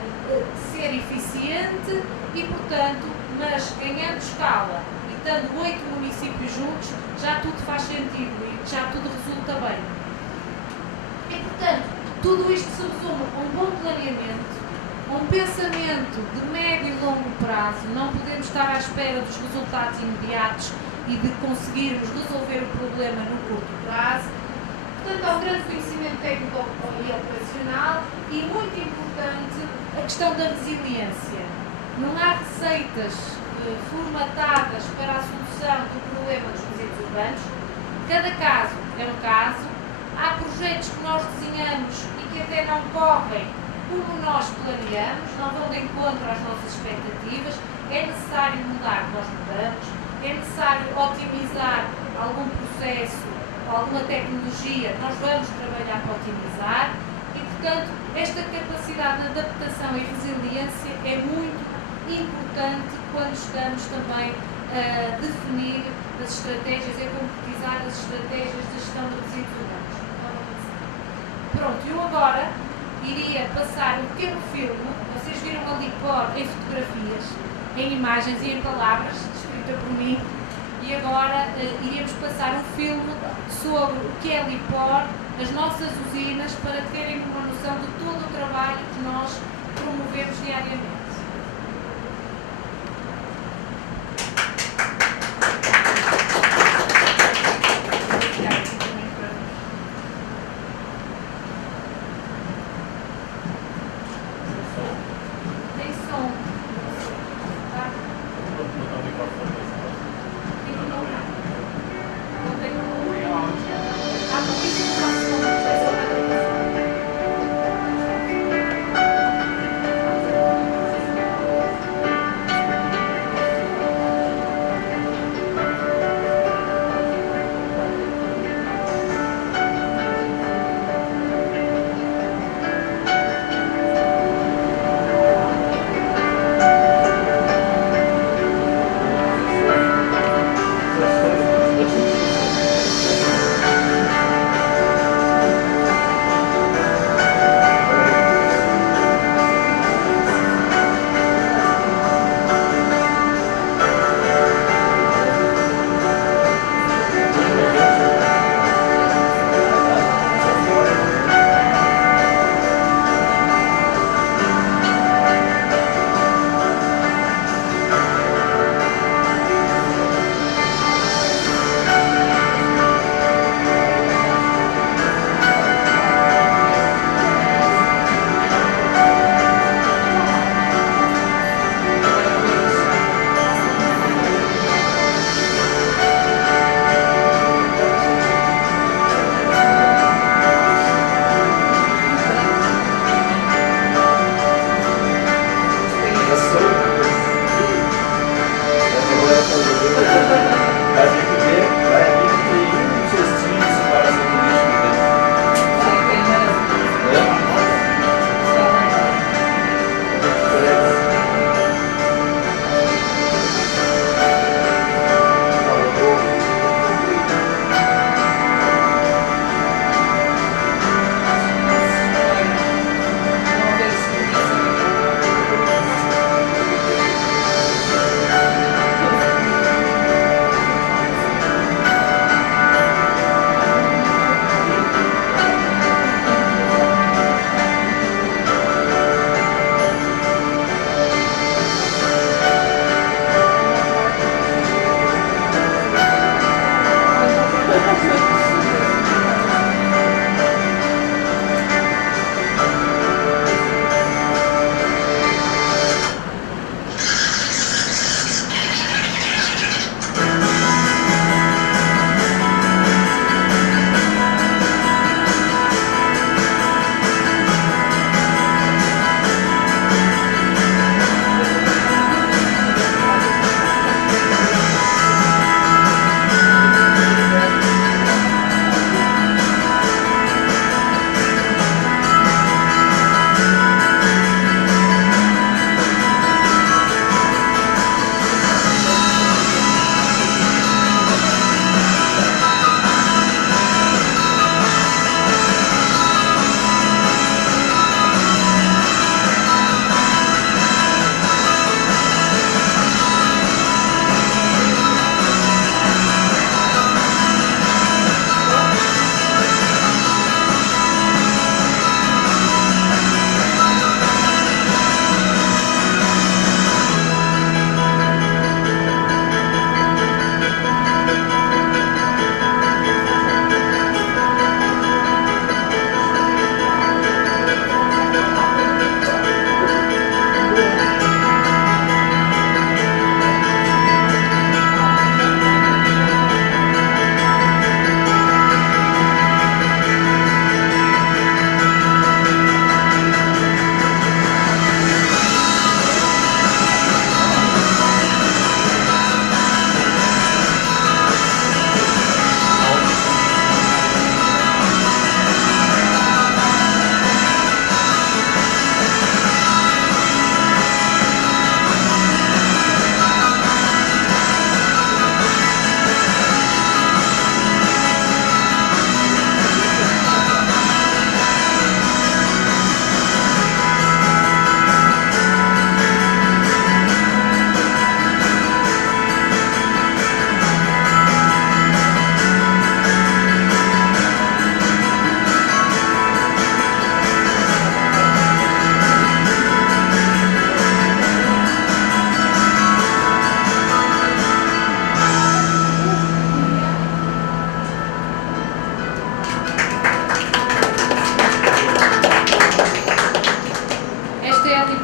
ser eficiente e, portanto, mas ganhando escala e estando 8 municípios juntos, já tudo faz sentido e já tudo resulta bem. E, portanto, tudo isto se resume a um bom planeamento, a um pensamento de médio e longo prazo. Não podemos estar à espera dos resultados imediatos e de conseguirmos resolver o problema no curto prazo. Portanto, há um grande conhecimento técnico e operacional e, muito importante, a questão da resiliência. Não há receitas formatadas para a solução do problema dos resíduos urbanos. Cada caso é um caso. Há projetos que nós desenhamos e que até não correm como nós planeamos, não vão de encontro às nossas expectativas. É necessário mudar, nós mudamos. É necessário otimizar algum processo, alguma tecnologia, nós vamos trabalhar para otimizar e, portanto, esta capacidade de adaptação e resiliência é muito importante quando estamos também a definir as estratégias e a concretizar as estratégias de gestão de resíduos urbanos. Pronto, eu agora iria passar um pequeno filme, vocês viram ali em fotografias, em imagens e em palavras, escrita por mim, e agora iríamos passar um filme sobre o que é LIPOR, as nossas usinas, para terem uma noção de todo o trabalho que nós promovemos diariamente. Tem som. Tá? Não tem como. Ah, por isso que nós somos.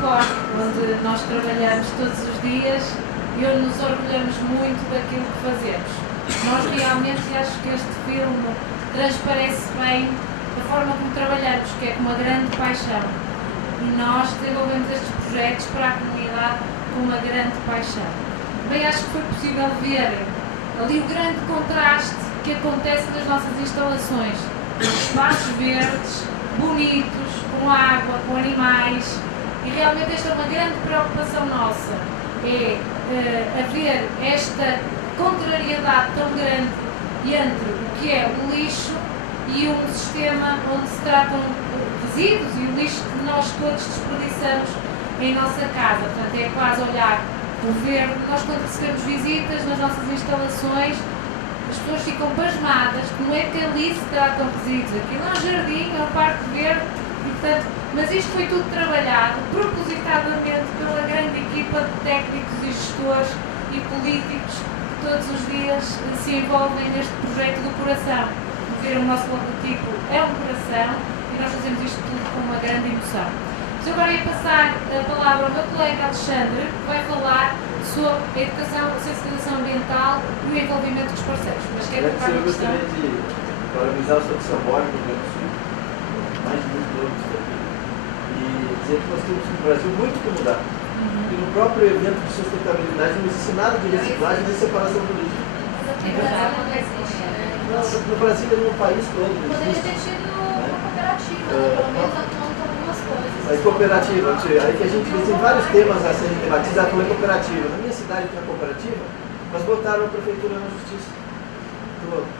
LIPOR, onde nós trabalhamos todos os dias e onde nos orgulhamos muito daquilo que fazemos. Nós realmente acho que este filme transparece bem a forma como trabalhamos, que é com uma grande paixão. E nós desenvolvemos estes projetos para a comunidade com uma grande paixão. Bem, acho que foi possível ver ali o grande contraste que acontece nas nossas instalações. Espaços verdes, bonitos, com água, com animais. E realmente esta é uma grande preocupação nossa. É haver esta contrariedade tão grande entre o que é o lixo e um sistema onde se tratam resíduos e o lixo que nós todos desperdiçamos em nossa casa. Portanto, é quase olhar o verde. Nós, quando recebemos visitas nas nossas instalações, as pessoas ficam pasmadas, como é que ali se tratam resíduos. Aquilo é um jardim, é um parque verde, e, portanto, mas isto foi tudo trabalhado propositadamente pela grande equipa de técnicos e gestores e políticos que todos os dias se envolvem neste projeto do coração. Ver o nosso logotipo é um coração e nós fazemos isto tudo com uma grande emoção. Mas eu agora ia passar a palavra ao meu colega Alexandre, que vai falar sobre a educação, a sensibilização ambiental e o envolvimento dos parceiros. Mas quer colocar uma questão? Eu gostaria de parabenizar o Sr. São Borges, do Rio Grande do Sul, mais de 20 quilômetros daqui, e dizer que nós temos no Brasil muito que mudar. E no próprio evento de sustentabilidade não existe nada de reciclagem nem separação do lixo. No Brasil e no país todo. Poderia ter tido uma cooperativa, pelo menos atuando com algumas coisas. Aí cooperativa, aí que a gente vê, tem vários temas a serem debatidos, falei cooperativa. Na minha cidade tem uma cooperativa, mas botaram a prefeitura na justiça.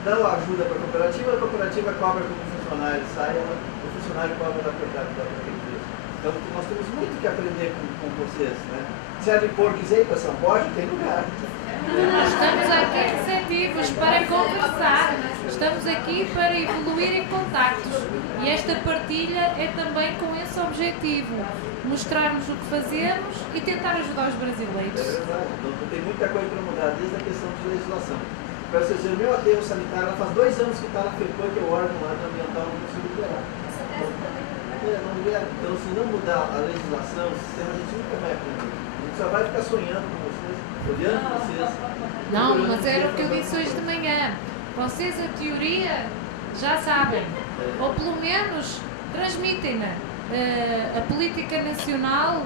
Dão ajuda para a cooperativa cobra como o funcionário sai, o funcionário cobra da prefeitura. Então nós temos muito que aprender com vocês, né? Se a LIPOR quiser ir para São Borges, tem lugar. Nós estamos aqui receptivos para conversar, estamos aqui para evoluir em contactos e esta partilha é também com esse objetivo, mostrarmos o que fazemos e tentar ajudar os brasileiros. É verdade, então tem muita coisa para mudar, desde a questão de legislação. Para vocês verem, o meu aterro sanitário, ela faz 2 anos que está na FEPAM, que é o órgão lá ambiental, não consigo liberar. Então, se não mudar a legislação, o sistema, a gente nunca vai aprender. A gente só vai ficar sonhando com vocês, olhando vocês. Não, mas era o que eu disse hoje de manhã. Vocês a teoria já sabem, ou pelo menos transmitem-na. A política nacional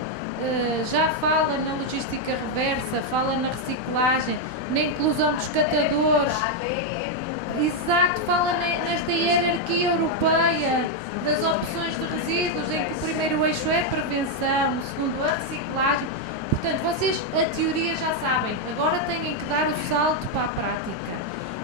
já fala na logística reversa, fala na reciclagem, na inclusão dos catadores. Exato, fala nesta hierarquia europeia das opções de resíduos, em que o primeiro eixo é a prevenção, o segundo a reciclagem. Portanto, vocês a teoria já sabem, agora têm que dar o salto para a prática.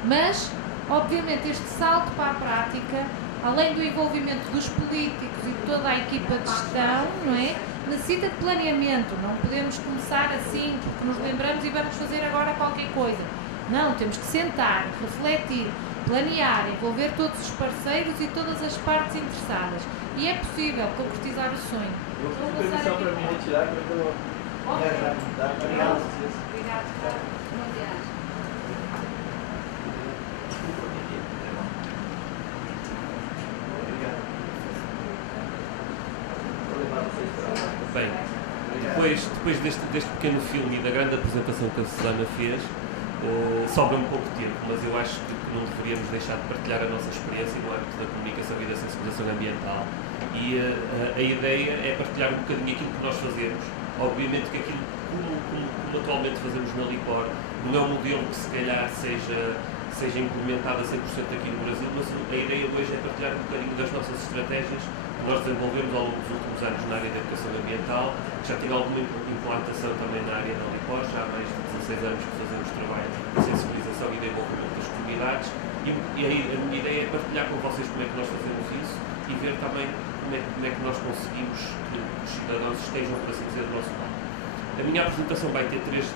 Mas, obviamente, este salto para a prática, além do envolvimento dos políticos e de toda a equipa de gestão, não é? Necessita de planeamento. Não podemos começar assim, porque nos lembramos e vamos fazer agora qualquer coisa. Não, temos que sentar, refletir, planear, envolver todos os parceiros e todas as partes interessadas. E é possível concretizar o sonho. Vou pedir permissão para me retirar, porque eu estou viajando. Obrigado a vocês. Obrigada. Boa viagem. Obrigado. Vou levar vocês para lá. Bem, depois deste pequeno filme e da grande apresentação que a Susana fez, sobra-me pouco tempo, mas eu acho que não deveríamos deixar de partilhar a nossa experiência no âmbito da comunicação e da sensibilização ambiental. E a ideia é partilhar um bocadinho aquilo que nós fazemos. Obviamente que aquilo, como atualmente fazemos na LIPOR, não é um modelo que se calhar seja implementado a 100% aqui no Brasil, mas a ideia hoje é partilhar um bocadinho das nossas estratégias que nós desenvolvemos ao longo dos últimos anos na área da educação ambiental, que já tive alguma implantação também na área da LIPOR, já há mais de 16 anos que fazemos trabalho de sensibilização e de envolvimento das comunidades, e aí a minha ideia é partilhar com vocês como é que nós fazemos isso e ver também como é que nós conseguimos que os cidadãos estejam, por assim dizer, do nosso lado. A minha apresentação vai ter três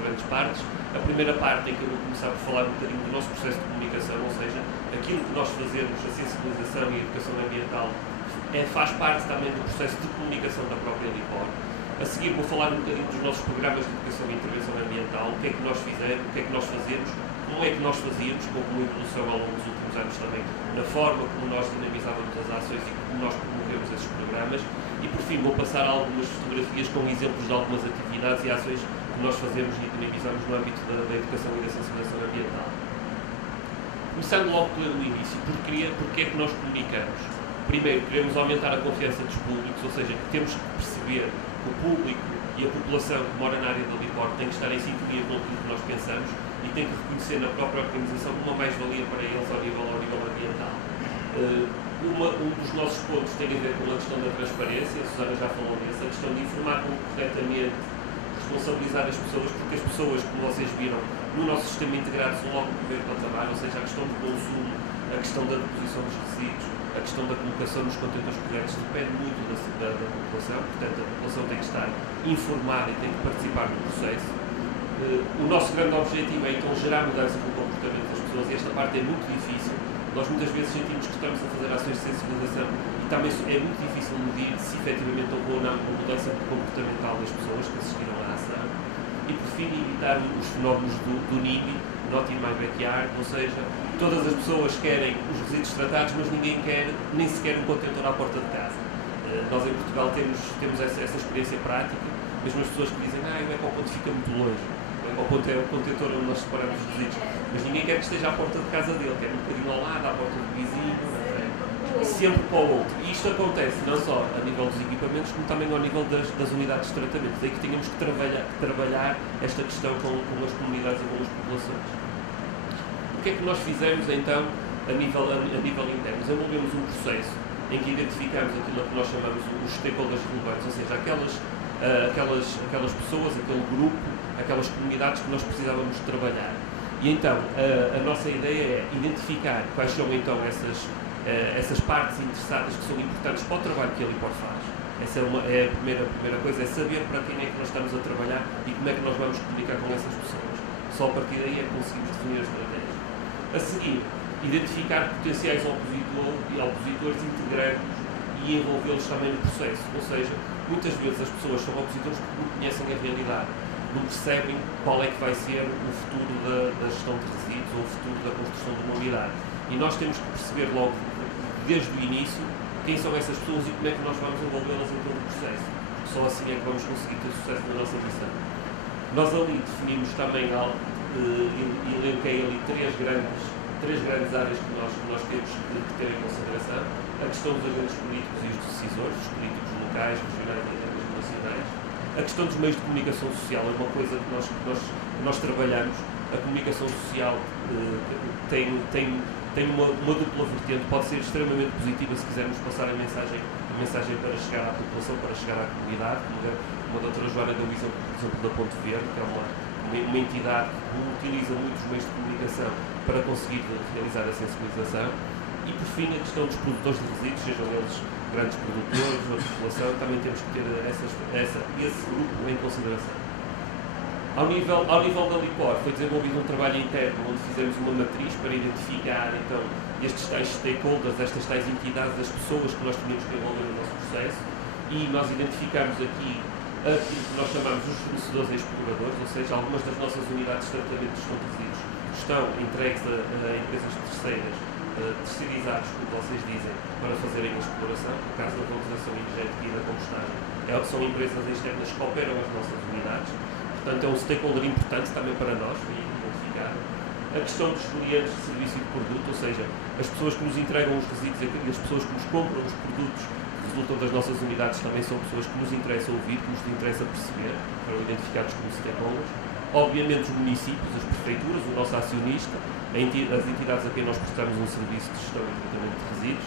grandes partes. A primeira parte em que eu vou começar por falar um bocadinho do nosso processo de comunicação, ou seja, aquilo que nós fazemos, a sensibilização e a educação ambiental, faz parte também do processo de comunicação da própria LIPOR. A seguir vou falar um bocadinho dos nossos programas de educação e intervenção ambiental, o que é que nós fizemos, o que é que nós fazemos, como é que nós fazíamos, com uma evolução ao longo dos últimos anos também, na forma como nós dinamizávamos as ações e como nós promovemos esses programas. E E por fim, vou passar algumas fotografias com exemplos de algumas atividades e ações que nós fazemos e dinamizamos no âmbito da educação e da sensibilização ambiental. Começando logo pelo início, porque é que nós comunicamos? Primeiro, queremos aumentar a confiança dos públicos, ou seja, que temos que perceber que o público e a população que mora na área do Alipor tem que estar em sintonia com aquilo que nós pensamos e tem que reconhecer na própria organização uma mais-valia para eles ao nível ambiental. Um dos nossos pontos tem a ver com a questão da transparência, a Susana já falou nisso, a questão de informar corretamente, responsabilizar as pessoas, porque as pessoas, como vocês viram, no nosso sistema integrado são logo o primeiro patamar, ou seja, a questão do consumo, a questão da deposição dos resíduos, a questão da colocação nos contentores corretos depende muito da população, portanto a população tem que estar informada e tem que participar do processo. O nosso grande objetivo é então gerar mudança no comportamento das pessoas e esta parte é muito difícil. Nós muitas vezes sentimos que estamos a fazer ações de sensibilização e também é muito difícil medir se efetivamente houve ou não uma mudança comportamental das pessoas que assistiram à ação. E por fim, evitar os fenómenos do NIMBY, Not in My Backyard, ou seja, todas as pessoas querem os resíduos tratados, mas ninguém quer nem sequer um contentor à porta de casa. Nós em Portugal temos essa experiência prática, mesmo as pessoas que dizem o ecoponto fica muito longe. O ecoponto é o contentor onde nós separamos os resíduos, mas ninguém quer que esteja à porta de casa dele, quer um bocadinho ao lado, à porta do vizinho, e sempre para o outro. E isto acontece não só a nível dos equipamentos, como também ao nível das unidades de tratamento. Daí que tínhamos que trabalhar esta questão com as comunidades e com as populações. O que é que nós fizemos então a nível interno? Desenvolvemos um processo em que identificamos aquilo que nós chamamos os stakeholders relevantes, ou seja, aquelas pessoas, aquele grupo, aquelas comunidades que nós precisávamos de trabalhar. E então a nossa ideia é identificar quais são então essas partes interessadas que são importantes para o trabalho que a Alipor faz. Essa é a primeira coisa, é saber para quem é que nós estamos a trabalhar e como é que nós vamos comunicar com essas pessoas. Só a partir daí é que conseguimos definir as estratégias. A seguir, identificar potenciais opositores, integrando-os e envolvê-los também no processo. Ou seja, muitas vezes as pessoas são opositores porque não conhecem a realidade, não percebem qual é que vai ser o futuro da gestão de resíduos ou o futuro da construção de uma unidade. E nós temos que perceber logo, desde o início, quem são essas pessoas e como é que nós vamos envolvê-las em todo o processo. Porque só assim é que vamos conseguir ter sucesso na nossa missão. Nós ali definimos também, elenquei ali três grandes áreas que nós temos que ter em consideração. A questão dos agentes políticos e os decisores, os políticos locais, regionais e internacionais. A questão dos meios de comunicação social é uma coisa que nós trabalhamos. A comunicação social tem uma dupla vertente, pode ser extremamente positiva se quisermos passar a mensagem para chegar à população, para chegar à comunidade, como a doutora Joana deu o exemplo, por exemplo, da Ponte Verde, que é uma entidade que utiliza muitos meios de comunicação para conseguir realizar a sensibilização. E por fim, a questão dos produtores de resíduos, sejam eles grandes produtores ou de população, também temos que ter esse grupo em consideração. Ao nível da Alipor, foi desenvolvido um trabalho interno onde fizemos uma matriz para identificar então, estes tais stakeholders, estas tais entidades, as pessoas que nós tínhamos que envolver no nosso processo, e nós identificamos aqui aquilo que nós chamamos os fornecedores e exploradores, ou seja, algumas das nossas unidades de tratamento de gestão de resíduos estão entregues a empresas terceiras, terceirizados, como vocês dizem, para fazerem a exploração. No caso da valorização energética e da compostagem, são empresas externas que operam as nossas unidades. Portanto, é um stakeholder importante também para nós, e identificar. A questão dos clientes de serviço e de produto, ou seja, as pessoas que nos entregam os resíduos e as pessoas que nos compram os produtos que resultam das nossas unidades também são pessoas que nos interessa ouvir, que nos interessa perceber, para identificar-nos como stakeholders. Obviamente, os municípios, as prefeituras, o nosso acionista, as entidades a quem nós prestamos um serviço de gestão e tratamento de resíduos,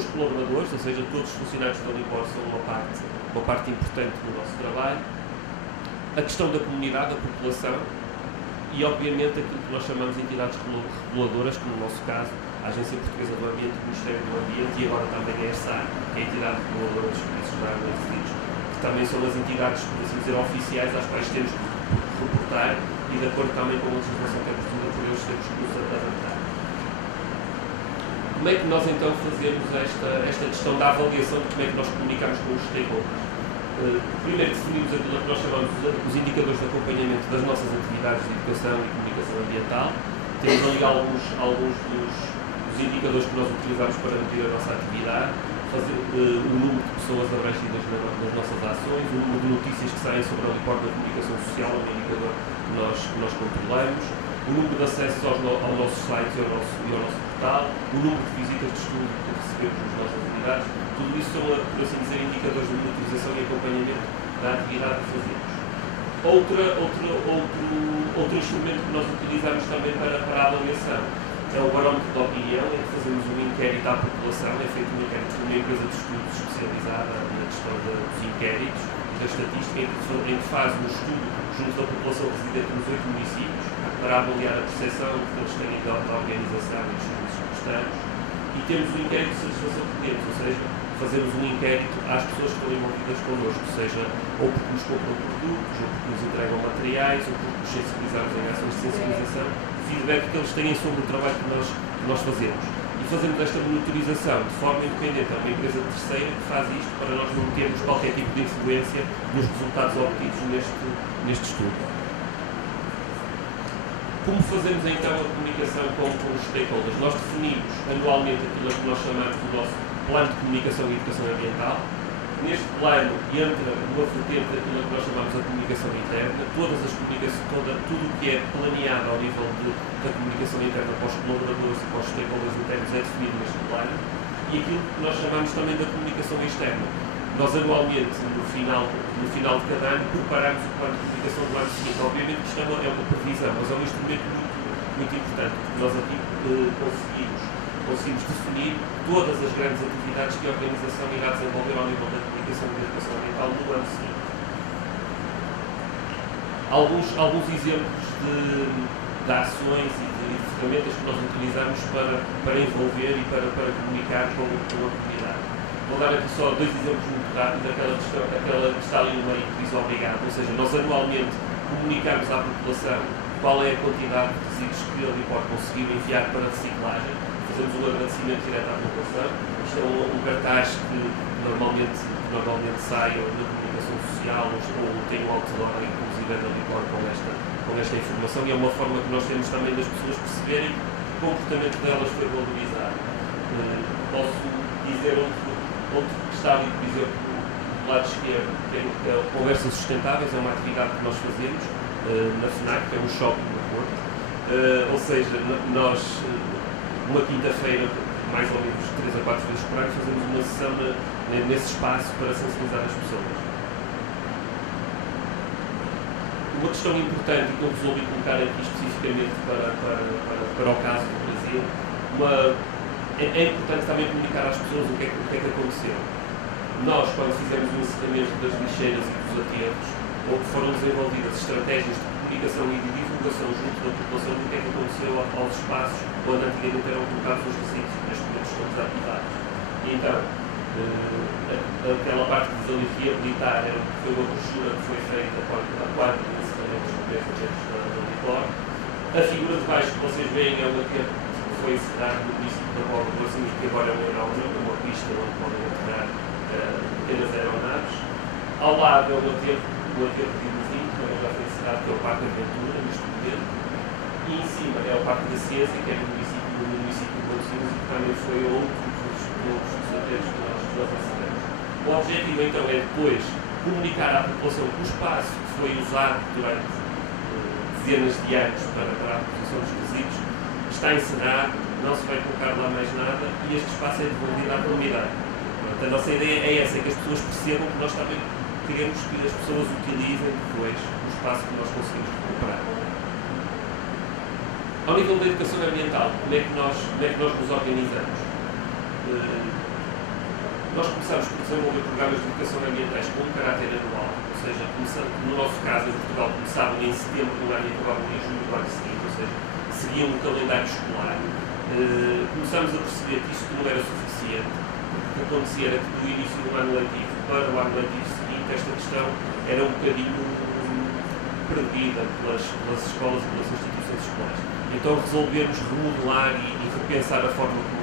os colaboradores, ou seja, todos os funcionários da Alipor são uma parte importante do nosso trabalho. A questão da comunidade, da população e, obviamente, aquilo que nós chamamos de entidades reguladoras, como no nosso caso, a Agência Portuguesa do Ambiente, o Ministério do Ambiente e agora também a ERSAR, que é a entidade reguladora dos serviços de água e resíduos, que também são as entidades, por assim dizer, oficiais às quais temos que reportar e de acordo também com a legislação que é produzida por eles, temos que nos adaptar. Como é que nós então fazemos esta questão da avaliação de como é que nós comunicamos com os stakeholders? Primeiro definimos aquilo que nós chamamos os indicadores de acompanhamento das nossas atividades de educação e comunicação ambiental. Temos ali alguns dos indicadores que nós utilizamos para medir a nossa atividade. o número de pessoas abrangidas nas nossas ações, o número de notícias que saem sobre a Liporp da comunicação social, um indicador que nós controlamos, o número de acessos ao nosso site e ao nosso portal, o número de visitas de estudo que recebemos nas nossas unidades. Tudo isso são, por assim dizer, indicadores de monitorização e acompanhamento da atividade que fazemos. Outro instrumento que nós utilizamos também para a avaliação é o barómetro de opinião, em que fazemos um inquérito à população. É feito um inquérito por uma empresa de estudos especializada na questão dos inquéritos e da estatística, em que faz um estudo junto da população residente nos 8 municípios para avaliar a percepção que eles têm da organização e dos serviços que prestamos. E temos um inquérito de satisfação de clientes, ou seja, fazemos um inquérito às pessoas que estão envolvidas connosco, seja ou porque nos compram produtos, ou porque nos entregam materiais, ou porque nos sensibilizamos em ações de sensibilização, feedback que eles têm sobre o trabalho que nós fazemos. E fazemos esta monitorização de forma independente. É uma empresa terceira que faz isto para nós não termos qualquer tipo de influência nos resultados obtidos neste estudo. Como fazemos então a comunicação com os stakeholders? Nós definimos anualmente aquilo que nós chamamos do nosso plano de comunicação e educação ambiental. Neste plano entra uma vertente daquilo que nós chamamos de comunicação interna, tudo o que é planeado ao nível da comunicação interna para os colaboradores e para os stakeholders internos é definido neste plano, e aquilo que nós chamamos também da comunicação externa. Nós anualmente, no final de cada ano, preparamos o plano de comunicação do ano seguinte. Obviamente que isto é uma previsão, mas é um instrumento muito importante, porque nós aqui conseguimos definir todas as grandes atividades que a organização irá desenvolver ao nível da comunicação e da educação ambiental no ano seguinte. Alguns exemplos de ações e de ferramentas que nós utilizamos para envolver e para comunicar com a comunidade. Vou dar aqui só 2 exemplos muito rápidos, aquela que está ali no meio que diz obrigado, ou seja, nós anualmente comunicamos à população qual é a quantidade de resíduos que a Liporp conseguiu enviar para reciclagem. Fazemos um agradecimento direto à população. Isto é um cartaz que normalmente sai na comunicação social ou tem um outdoor, inclusive da Liporp com esta informação, e é uma forma que nós temos também das pessoas perceberem que o comportamento delas foi valorizado. Posso dizer outro que está ali, por exemplo, do lado esquerdo, que é a Conversas Sustentáveis, é uma atividade que nós fazemos na FNAC, que é um shopping no Porto. Ou seja, nós, uma quinta-feira, mais ou menos 3 a 4 vezes por ano, fazemos uma sessão nesse espaço para sensibilizar as pessoas. Uma questão importante que eu resolvi colocar aqui especificamente para o caso do Brasil, é importante também comunicar às pessoas o que é que aconteceu. Nós, quando fizemos o encerramento das lixeiras e dos aterros, foram desenvolvidas estratégias de comunicação e de divulgação junto da população do que é que aconteceu aos espaços onde antigamente eram colocados os resíduos, neste momento estão desativados. E então, aquela parte que nos reabilitar foi uma brochura que foi feita a 4 encerramentos da Liporp. A figura de baixo que vocês veem é uma que foi encerrado no município da Póvoa de Varzim, que agora é um aeródromo, uma pista onde podem aterrar pequenas aeronaves. Ao lado é o aterro de Ilusim, que também já foi encerrado, que é o Parque de Aventura, neste momento. E em cima é o Parque da Ciência, que é no município de Matosinhos, e que também foi outro dos aterros que nós encerramos. O objetivo então é depois comunicar à população que o espaço que foi usado durante dezenas de anos para a reposição dos resíduos está encerrado, não se vai colocar lá mais nada e este espaço é devolvido à comunidade. Portanto, a nossa ideia é essa, é que as pessoas percebam que nós também queremos que as pessoas utilizem depois o espaço que nós conseguimos recuperar. Ao nível da educação ambiental, como é que nós nos organizamos? Nós começamos por desenvolver programas de educação ambientais com um caráter anual, ou seja, no nosso caso em Portugal começavam em setembro do ano e acabavam em junho do ano seguinte, ou seja, seguiam um calendário escolar. Começamos a perceber que isto não era suficiente. O que acontecia era que do início do ano letivo para o ano letivo seguinte, esta questão era um bocadinho perdida pelas escolas e pelas instituições escolares. Então resolvemos remodelar e repensar a forma como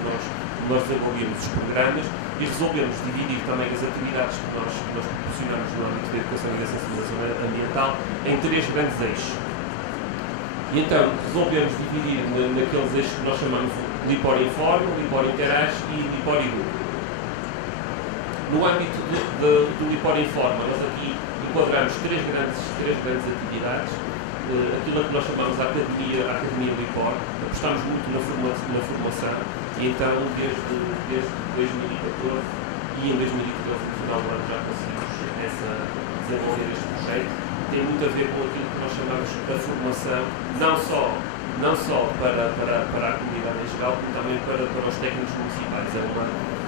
nós desenvolvíamos os programas e resolvemos dividir também as atividades que nós proporcionamos no âmbito da educação e da sensibilização ambiental em 3 grandes eixos. E então resolvemos dividir naqueles eixos que nós chamamos Liporp Informa, Liporp Interage e Liporp Educa. No âmbito do LIPOR Informa, nós aqui enquadramos três grandes atividades. Aquilo que nós chamamos de Academia LIPOR, apostamos muito na formação e então desde 2014 e em 2014, no final do ano, já conseguimos desenvolver este projeto. Tem muito a ver com aquilo que nós chamamos da formação, não só para a comunidade em geral, como também para os técnicos municipais.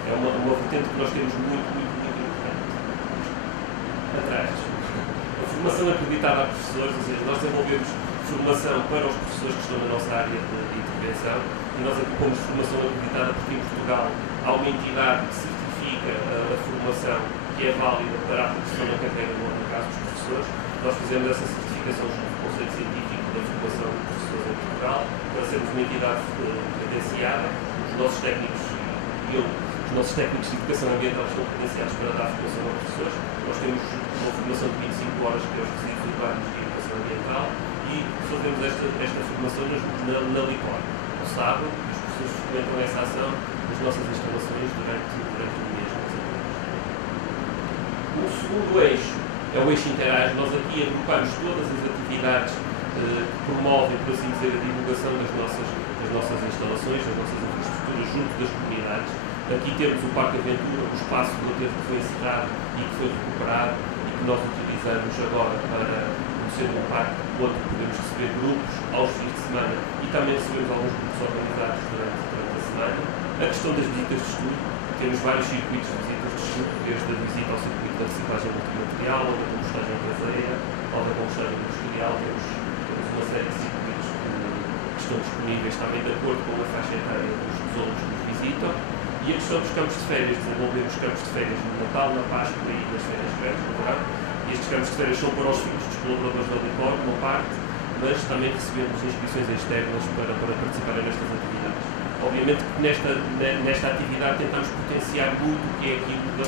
É uma vertente que nós temos muito importante. Atrás. A formação acreditada a professores, ou seja, nós desenvolvemos formação para os professores que estão na nossa área de intervenção e nós pomos formação acreditada porque em Portugal há uma entidade que certifica a formação que é válida para a profissão na carreira, no caso dos professores. Nós fizemos essa certificação junto com o Conselho Científico da Formação de Professores em Portugal para sermos uma entidade credenciada. Os nossos técnicos de educação ambiental estão credenciados para dar formação aos professores. Nós temos uma formação de 25 horas que é os requisitos urbanos de educação ambiental e fazemos esta formação na LIPOR. No sábado, os professores frequentam essa ação nas nossas instalações durante o mês. O segundo eixo é o eixo Interage. Nós aqui agrupamos todas as atividades que promovem, por assim dizer, a divulgação das nossas instalações, das nossas infraestruturas junto das comunidades. Aqui temos o Parque Aventura, o espaço do aterro que foi encerrado e que foi recuperado e que nós utilizamos agora para ser um parque onde podemos receber grupos aos fins de semana e também recebemos alguns grupos organizados durante a semana. A questão das visitas de estudo, temos vários circuitos de visitas de estudo, desde a visita ao circuito da reciclagem multimaterial, ou da compostagem caseira, ou da compostagem industrial, temos uma série de circuitos que estão disponíveis também de acordo com a faixa etária dos alunos que nos visitam. E a questão dos campos de férias, desenvolvemos campos de férias no Natal, na Páscoa e nas férias grandes, no verão. E estes campos de férias são para os filhos dos colaboradores da LIPOR, uma parte, mas também recebemos inscrições externas para participarem nestas atividades. Obviamente que nesta atividade tentamos potenciar muito o que é aquilo que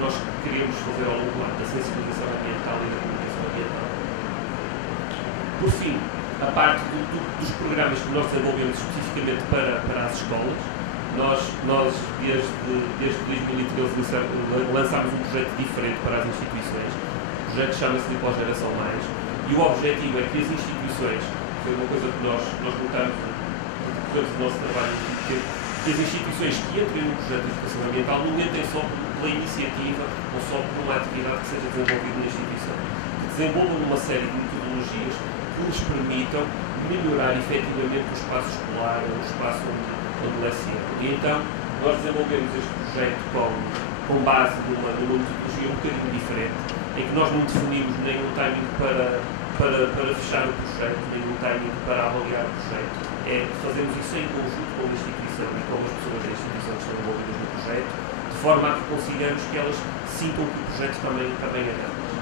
nós queremos fazer ao longo do ano, da sensibilização ambiental e da comunicação ambiental. Por fim, a parte dos programas que nós desenvolvemos especificamente para as escolas, nós desde 2013 lançámos um projeto diferente para as instituições. O projeto chama-se LIPOR Geração Mais e o objetivo é que as instituições, foi uma coisa que nós notamos do nosso trabalho, que as instituições que entrem no projeto de educação ambiental não entrem só pela iniciativa ou só por uma atividade que seja desenvolvida na instituição, que desenvolvam uma série de metodologias que lhes permitam melhorar efetivamente o espaço escolar, o espaço onde lecionam. E então nós desenvolvemos este projeto com base numa metodologia um bocadinho diferente, em que nós não definimos nenhum timing para fechar o projeto, nenhum timing para avaliar o projeto. Fazemos isso em conjunto com a instituição e com as pessoas da instituição que estão envolvidas no projeto, de forma a que consigamos que elas sintam que o projeto também é delas.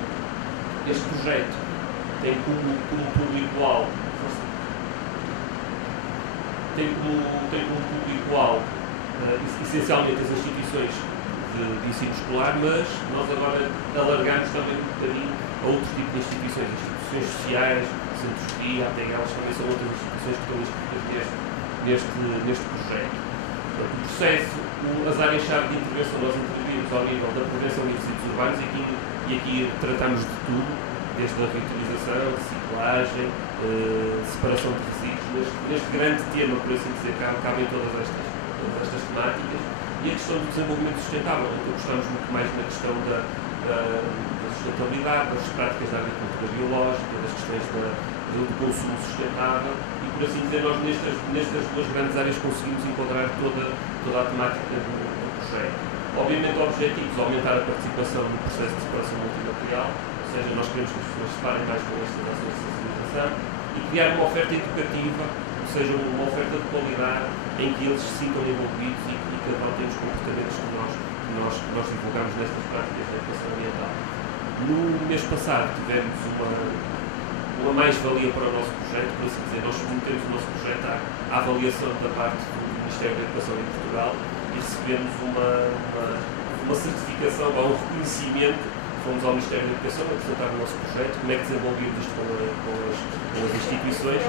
Este projeto tem como público-alvo essencialmente as instituições de ensino escolar, mas nós agora alargamos também um bocadinho a outro tipo de instituições sociais, centros de dia, até elas também são outras instituições que estão inscritas neste projeto. Portanto, o processo, as áreas-chave de intervenção, nós intervimos ao nível da prevenção de resíduos urbanos e aqui tratamos de tudo, desde a reutilização, reciclagem, separação de resíduos. Neste grande tema, por assim dizer, cabem todas estas temáticas. E a questão do desenvolvimento sustentável, onde gostamos muito mais na questão da sustentabilidade, das práticas da agricultura biológica, das questões do consumo sustentável e, por assim dizer, nós nestas duas grandes áreas conseguimos encontrar toda a temática do projeto. Obviamente, objetivos, aumentar a participação no processo de separação multimaterial, ou seja, nós queremos que as pessoas se parem mais com estas ações de sensibilização e criar uma oferta educativa, ou seja, uma oferta de qualidade em que eles se sintam envolvidos e que adotem os comportamentos que nós divulgamos nestas práticas de educação ambiental. No mês passado tivemos uma mais-valia para o nosso projeto, por assim dizer, nós submetemos o nosso projeto à avaliação da parte do Ministério da Educação em Portugal e recebemos uma certificação, ou um reconhecimento. Fomos ao Ministério da Educação a apresentar o nosso projeto, como é que desenvolvemos isto com as instituições.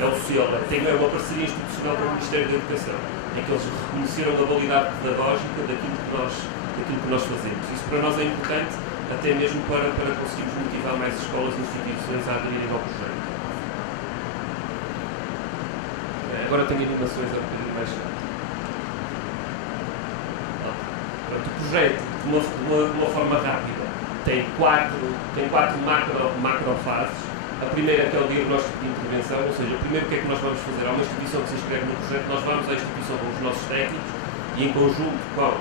É o selo, é uma parceria institucional com o Ministério da Educação, em que eles reconheceram a validade pedagógica daquilo que nós daquilo que nós fazemos. Isso para nós é importante, até mesmo para conseguirmos motivar mais escolas e instituições a aderirem ao projeto. Agora tenho animações a pedir mais cedo. O projeto, de uma forma rápida, tem quatro macro fases. A primeira que é o diagnóstico de intervenção, ou seja, o primeiro que é que nós vamos fazer? Há uma instituição que se inscreve no projeto, nós vamos à instituição com os nossos técnicos e em conjunto com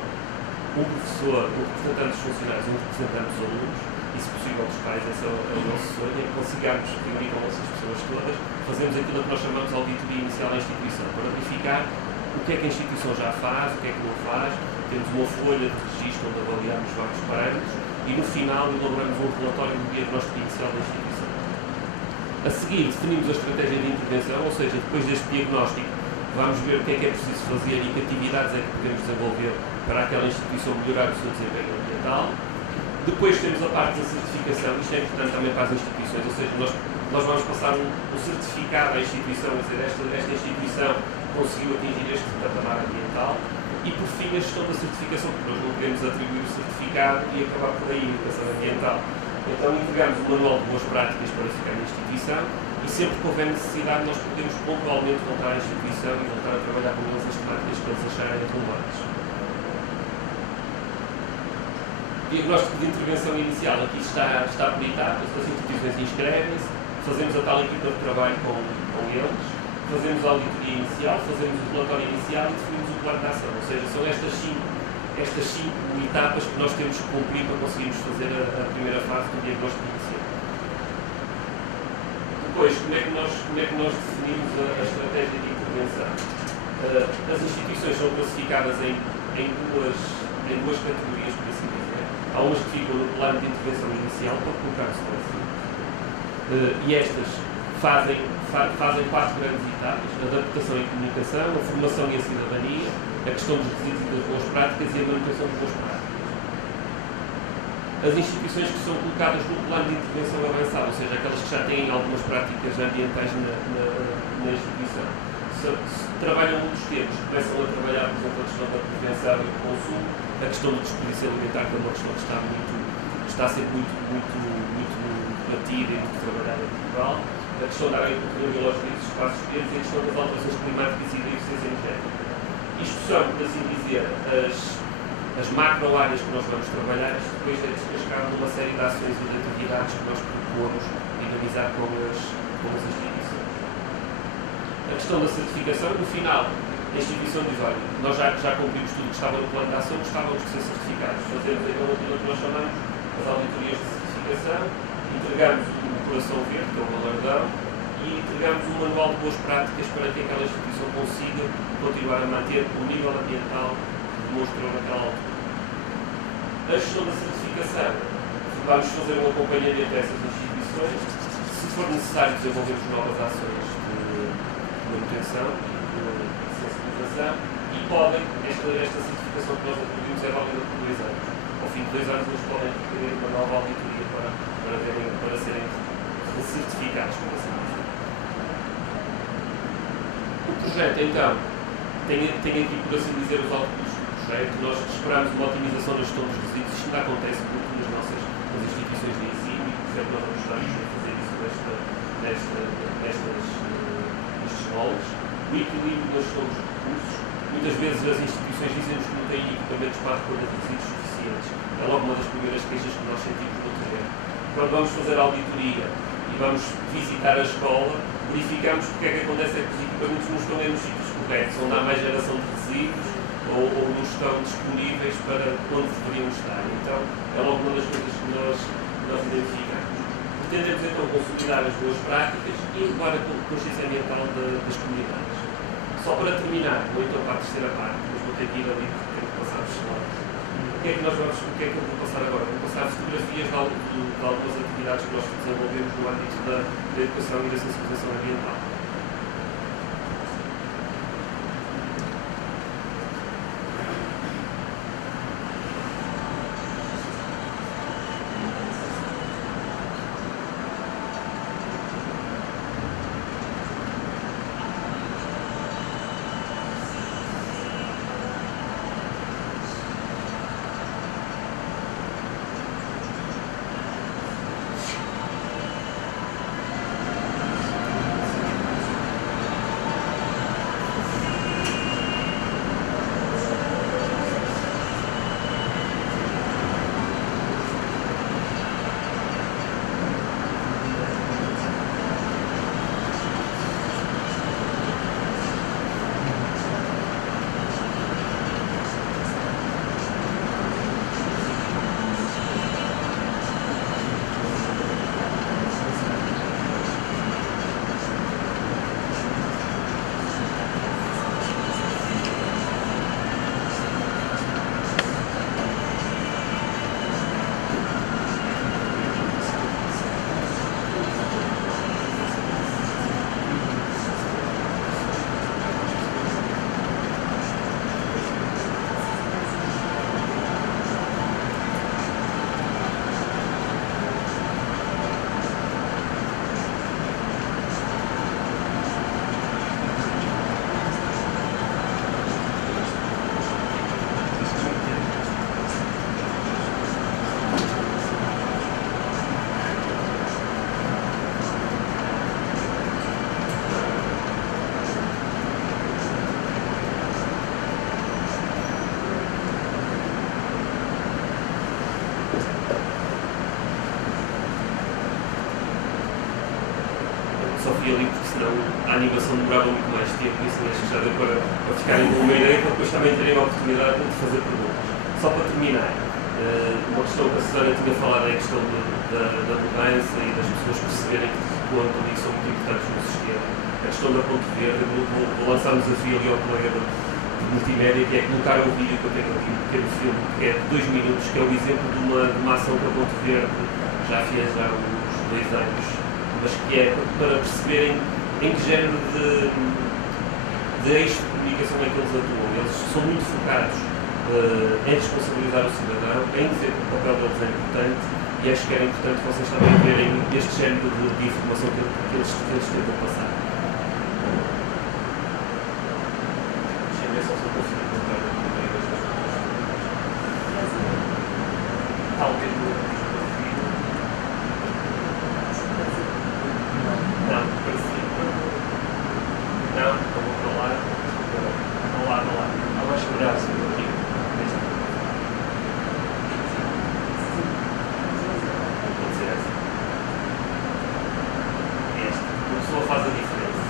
um professor, um representante dos funcionários, um representante dos alunos, e se possível dos pais, esse é o nosso sonho, é que consigamos reunir com essas pessoas todas, fazemos aquilo que nós chamamos de auditoria inicial da instituição, para verificar o que é que a instituição já faz, o que é que não faz. Temos uma folha de registro onde avaliamos vários parâmetros e no final elaboramos um relatório do diagnóstico inicial da instituição. A seguir, definimos a estratégia de intervenção, ou seja, depois deste diagnóstico, vamos ver o que é preciso fazer e que atividades é que podemos desenvolver para aquela instituição melhorar o seu desempenho ambiental. Depois temos a parte da certificação, isto é importante também para as instituições, ou seja, nós vamos passar um certificado à instituição, a dizer, esta instituição conseguiu atingir este patamar ambiental. E por fim a gestão da certificação, porque nós não queremos atribuir o certificado e acabar por aí a educação ambiental. Então entregamos o manual de boas práticas para ficar na instituição e sempre que houver necessidade nós podemos pontualmente voltar à instituição e voltar a trabalhar com eles as temáticas que eles acharem relevantes. Diagnóstico de intervenção inicial, aqui está por etapas, as instituições inscrevem-se, fazemos a tal equipa de trabalho com eles, fazemos a auditoria inicial, fazemos o relatório inicial e definimos o plano de ação. Ou seja, são estas cinco etapas que nós temos que cumprir para conseguirmos fazer a primeira fase do diagnóstico inicial. Depois, como é que nós definimos a estratégia de intervenção? As instituições são classificadas em duas categorias, por assim dizer. Há umas que ficam no plano de intervenção inicial, para colocar-se para cima. E estas fazem 4 grandes etapas: a adaptação e comunicação, a formação e a cidadania, a questão dos requisitos e das boas práticas e a manutenção das boas práticas. As instituições que são colocadas no plano de intervenção avançada, ou seja, aquelas que já têm algumas práticas ambientais na instituição, se trabalham muitos temas, começam a trabalhar, por exemplo, a questão da prevenção e do consumo, a questão do desperdício alimentar, que é uma questão que está a ser muito debatida e muito trabalhada em Portugal, a questão da agricultura biológica e dos espaços verdes e a questão das alterações climáticas e da eficiência energética. Isto são, por assim dizer, as macro-áreas que nós vamos trabalhar, isto depois é descascado numa série de ações e de atividades que nós propomos dinamizar com as instituições. A questão da certificação, no final, a instituição diz, olha, nós já cumprimos tudo que estava no plano de ação, gostávamos de ser certificados. Fazemos então aquilo que nós chamamos as auditorias de certificação, entregamos o coração verde, que é o galardão, e entregamos um manual de boas práticas para que aquela instituição consiga continuar a manter o nível ambiental que demonstrou naquela altura. A gestão da certificação, vamos fazer um acompanhamento a essas instituições, se for necessário desenvolvermos novas ações de manutenção e de sensibilização, e podem, esta certificação que nós atribuímos é válida por 2 anos. Ao fim de 2 anos eles podem requerer uma nova auditoria para serem certificados, por assim dizer. O projeto, então, tem aqui, por assim dizer, os outputs do projeto. Nós esperamos uma otimização da gestão dos resíduos. Isto ainda acontece muito nas instituições de ensino e, por exemplo, nós vamos estar a fazer isso nestes moldes. O equilíbrio da gestão dos recursos. Muitas vezes as instituições dizem-nos que não têm equipamentos para a recolha de resíduos suficientes. É logo uma das primeiras queixas que nós sentimos no terreno. Quando vamos fazer a auditoria e vamos visitar a escola, verificamos porque é que acontece que os equipamentos não estão nos sítios corretos, onde há mais geração de resíduos ou não estão disponíveis para onde deveriam estar. Então, é logo uma das coisas que nós identificamos. Pretendemos então consolidar as boas práticas e elevar a consciência ambiental das comunidades. Só para terminar, vou então para a terceira parte, mas vou ter que ir ali porque tenho que passar os slides. O que é que eu vou passar agora? Vou passar fotografias de algumas atividades que nós desenvolvemos no âmbito da educação e da sensibilização ambiental. só fui ali porque senão a animação demorava muito mais tempo e isso acho que já deu para ficarem com uma ideia para depois também terem a oportunidade de fazer perguntas. Só para terminar, uma questão que a Susana tinha falado é a questão da mudança e das pessoas perceberem que quanto ali são muito importantes no sistema. A questão da Ponte Verde, vou lançar um desafio ali ao colega de multimédia, que é colocar um vídeo que eu tenho aqui, um pequeno filme, que é de 2 minutos, que é o exemplo de uma ação que a Ponte Verde já fez há uns 2 anos, mas que é para perceberem em que género de eixo de comunicação é que eles atuam. Eles são muito focados em responsabilizar o cidadão, em dizer que o papel deles é importante, e acho que era importante vocês também verem este género de informação que eles tentam passar. Deixa eu ver só se eu consigo encontrar aqui no meio destas coisas. Talvez no vídeo. Não, parecia. Não, eu vou para lá. Não lá. Abaixo do braço, aqui. Pode ser essa. Esta. Uma pessoa faz a diferença.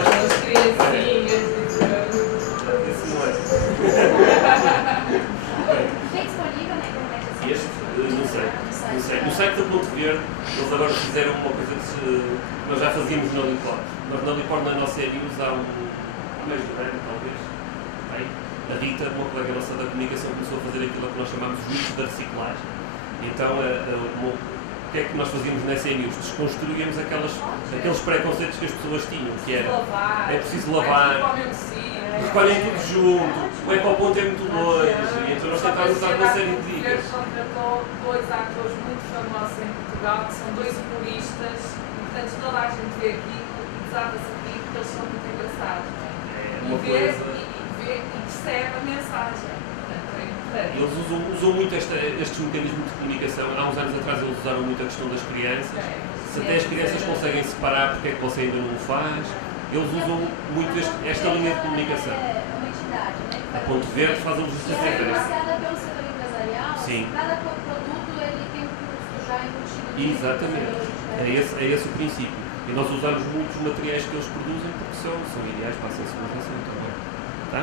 As criancinhas, Esse não é. Tem disponível na internet assim? Este, não sei. No site da Ponte Verde, eles agora fizeram uma coisa que nós já fazíamos na Lipor. Nós na Lipor, na nossa news, há mês de ano, talvez, bem, a Rita, uma colega nossa da comunicação, começou a fazer aquilo que nós chamamos de mitos da reciclagem. Então, o que é que nós fazíamos nessa news? Desconstruíamos aqueles preconceitos que as pessoas tinham, que era lavar, é preciso lavar, recolhem tudo junto, o ecoponto é muito longe, e então nós tentámos dar uma série de dicas. Contratou 2 atores muito famosos em Portugal, que são 2 humoristas, e portanto toda a gente vê aquilo e desata-se aqui porque eles são muito engraçados. É E uma vê coisa. e percebe a mensagem. Portanto, é importante. Eles usam muito estes mecanismos de comunicação. Há uns anos atrás eles usaram muito a questão das crianças. Se até as crianças conseguem separar, porque é que você ainda não o faz? Eles usam muito esta linha de comunicação. É uma entidade, né? A Ponte Verde faz a E justiça é diferente. financiada pelo setor empresarial. Sim. Cada produto ele tem um custo já embutido. Exatamente. É esse o princípio. E nós usamos muitos materiais que eles produzem porque são ideais para a sensibilização também. Tá?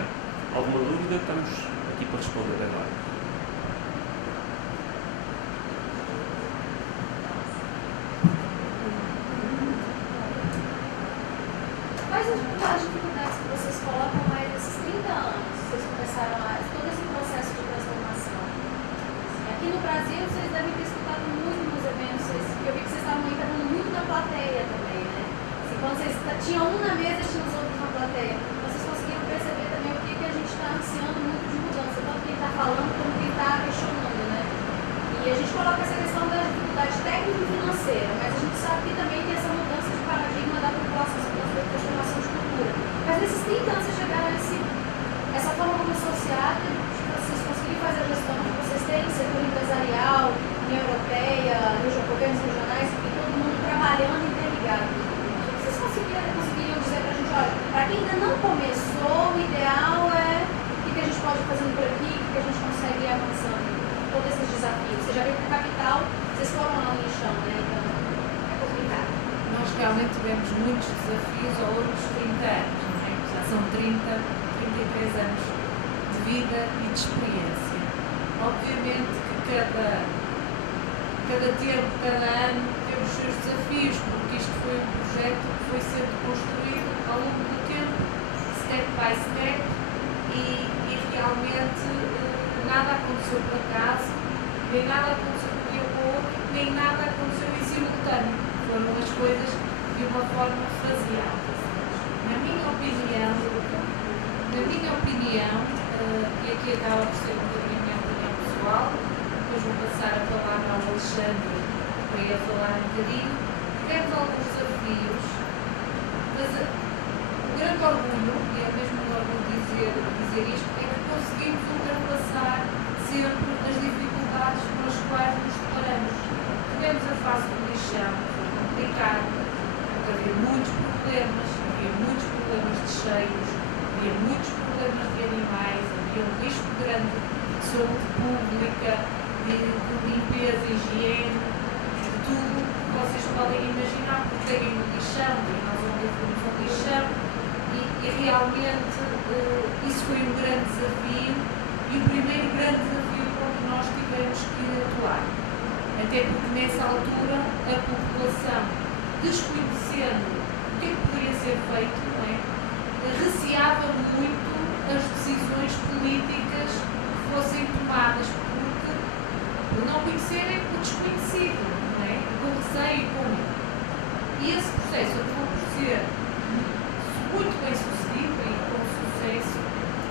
Alguma dúvida? Estamos aqui para responder agora. Quais as dificuldades que vocês colocam mais nesses 30 anos? Vocês começaram todo esse processo de transformação. Aqui no Brasil, vocês devem ter escutado muito nos eventos, eu vi que vocês estavam entrando muito na plateia também, né? Assim, quando vocês tinham um na mesa, tinham os outros na plateia. Vocês conseguiram perceber também o que a gente está ansiando muito de mudança, tanto quem está falando como quem está questionando, né? E a gente coloca essa questão da dificuldade técnica e financeira, mas a gente sabe que também tem essa mudança de paradigma da população, essa transformação de cultura. Mas nesses 30 anos vocês chegaram a essa forma como associada, de vocês conseguirem fazer a gestão, de vocês terem setor empresarial, União Europeia, governos regionais, e todo mundo trabalhando interligado. Vocês conseguiriam dizer para a gente, olha, para quem ainda não começou, o ideal é o que a gente pode ir fazendo por aqui, o que a gente consegue ir avançando, todos esses desafios. Você já veio para a capital, vocês foram lá no lixão, né? Então é complicado. Nós realmente tivemos muitos desafios ao longo dos 30 anos, não é? Já são 33 anos de vida e de experiência. Obviamente que cada tempo, cada ano tem os seus desafios, porque isto foi um projeto que foi sendo construído ao longo do tempo, step by step, e realmente nada aconteceu por acaso, nem nada aconteceu de um dia para o outro, nem nada aconteceu em simultâneo. Foram as coisas de uma forma faseada. Na minha opinião, e aqui acaba por ser um bocadinho a minha opinião pessoal, depois vou passar a palavra ao Alexandre para ele falar um bocadinho. Tivemos alguns desafios, mas o grande orgulho, e é mesmo um orgulho dizer isto, é que conseguimos ultrapassar sempre as dificuldades com as quais nos deparamos. Tivemos a fase do lixão, foi complicado, porque havia muitos problemas de cheios, havia muitos problemas de animais, havia um risco grande de saúde pública, de limpeza, higiene, de tudo que vocês podem imaginar, porque peguem no lixão, e nós ontem fomos ao lixão, e realmente isso foi um grande desafio, e o primeiro grande desafio onde nós tivemos que atuar. Até porque nessa altura a população, desconhecendo o que poderia ser feito, não é? Receava muito as decisões políticas que fossem tomadas, porque por não conhecerem o desconhecido, não é? Com receio e com medo. E esse processo acabou por ser muito bem sucedido e com sucesso,